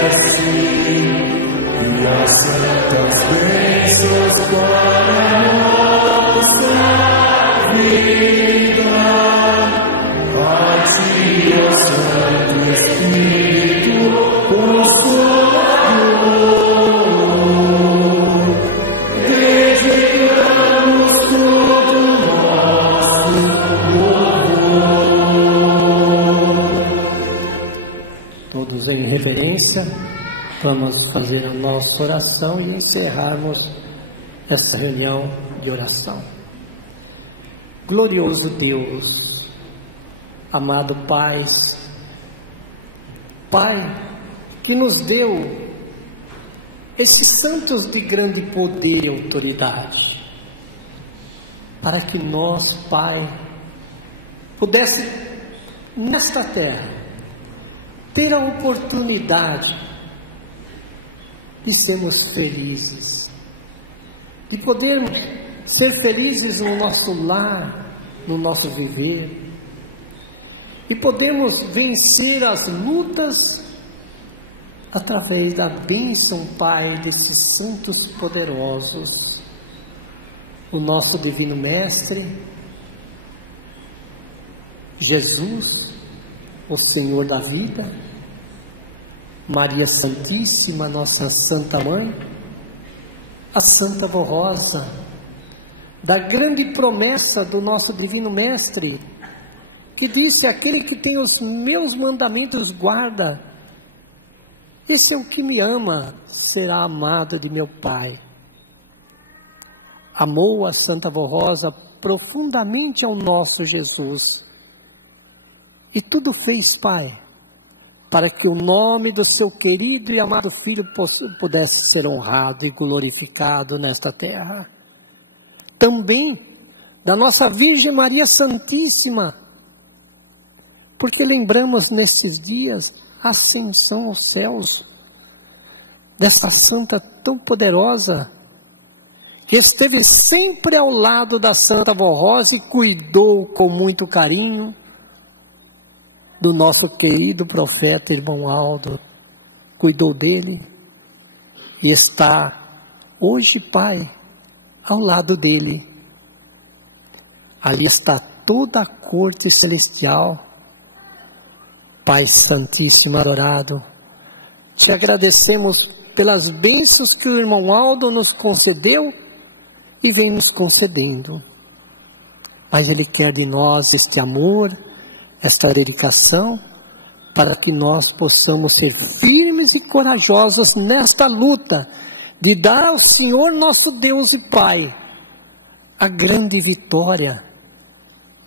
desce, e as santas bênçãos para nossa vida, a Ti, ó Santo Espírito Consolador, dedicamos todo o nosso louvor. Todos em reverência, vamos fazer a nossa oração e encerrarmos essa reunião de oração. Glorioso Deus, amado Pai, que nos deu esses santos de grande poder e autoridade, para que nós, Pai, pudesse nesta terra ter a oportunidade de sermos felizes, de podermos ser felizes no nosso lar, no nosso viver, e podemos vencer as lutas através da bênção, Pai, desses santos poderosos, o nosso Divino Mestre, Jesus, o Senhor da vida, Maria Santíssima, nossa Santa Mãe, a Santa Vó Rosa, da grande promessa do nosso Divino Mestre, que disse: aquele que tem os meus mandamentos guarda, esse é o que me ama, será amado de meu Pai. Amou a Santa Vó Rosa profundamente ao nosso Jesus, e tudo fez, Pai, para que o nome do seu querido e amado Filho pudesse ser honrado e glorificado nesta terra. Também da nossa Virgem Maria Santíssima, porque lembramos nesses dias a ascensão aos céus dessa santa tão poderosa, que esteve sempre ao lado da Santa Vó Rosa e cuidou com muito carinho do nosso querido profeta irmão Aldo, cuidou dele e está hoje, Pai, ao lado dele. Ali está toda a corte celestial. Pai Santíssimo adorado, te agradecemos pelas bênçãos que o irmão Aldo nos concedeu e vem nos concedendo, mas ele quer de nós este amor, esta dedicação, para que nós possamos ser firmes e corajosos nesta luta de dar ao Senhor nosso Deus e Pai a grande vitória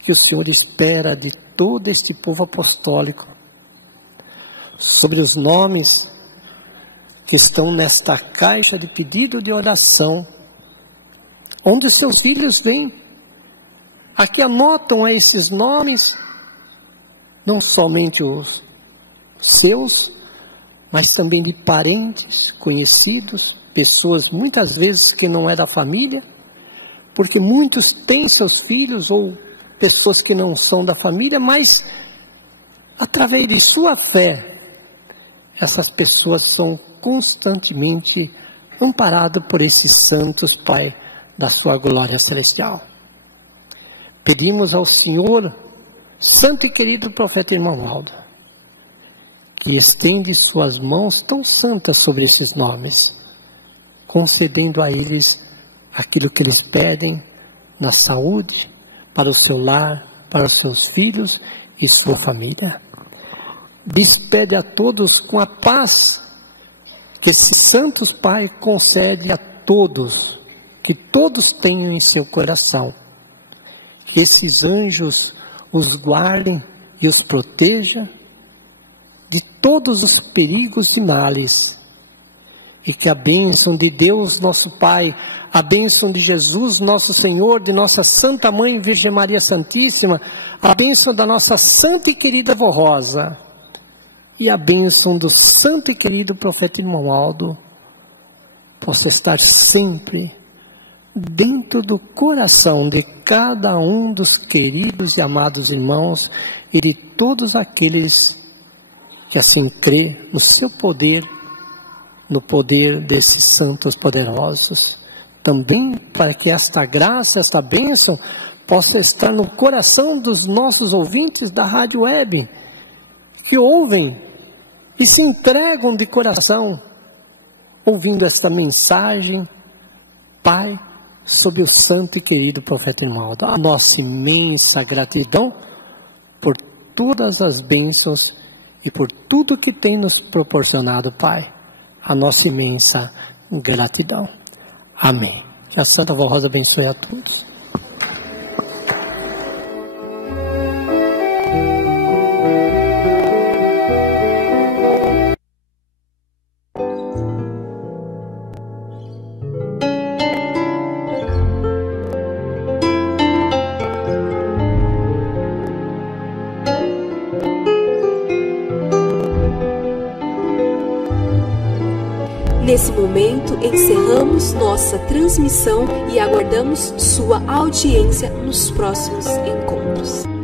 que o Senhor espera de todo este povo apostólico. Sobre os nomes que estão nesta caixa de pedido de oração, onde seus filhos vêm, aqui anotam esses nomes, não somente os seus, mas também de parentes, conhecidos, pessoas muitas vezes que não é da família, porque muitos têm seus filhos ou pessoas que não são da família, mas através de sua fé, essas pessoas são constantemente amparadas por esses santos, Pai, da sua glória celestial. Pedimos ao Senhor, santo e querido profeta irmão Aldo, que estende suas mãos tão santas sobre esses nomes, concedendo a eles aquilo que eles pedem na saúde, para o seu lar, para os seus filhos e sua família. Despede a todos com a paz que esses santos, Pai, concede a todos, que todos tenham em seu coração. Que esses anjos os guardem e os proteja de todos os perigos e males. E que a bênção de Deus, nosso Pai, a bênção de Jesus, nosso Senhor, de nossa Santa Mãe, Virgem Maria Santíssima, a bênção da nossa Santa e querida Vó Rosa, e a bênção do santo e querido profeta Romualdo, possa estar sempre dentro do coração de cada um dos queridos e amados irmãos e de todos aqueles que assim crê no seu poder, no poder desses santos poderosos. Também para que esta graça, esta bênção possa estar no coração dos nossos ouvintes da Rádio Web, que ouvem e se entregam de coração, ouvindo esta mensagem, Pai, sob o santo e querido profeta Romualdo. A nossa imensa gratidão por todas as bênçãos e por tudo que tem nos proporcionado, Pai. A nossa imensa gratidão. Amém. Que a Santa Vó Rosa abençoe a todos. Nesse momento, encerramos nossa transmissão e aguardamos sua audiência nos próximos encontros.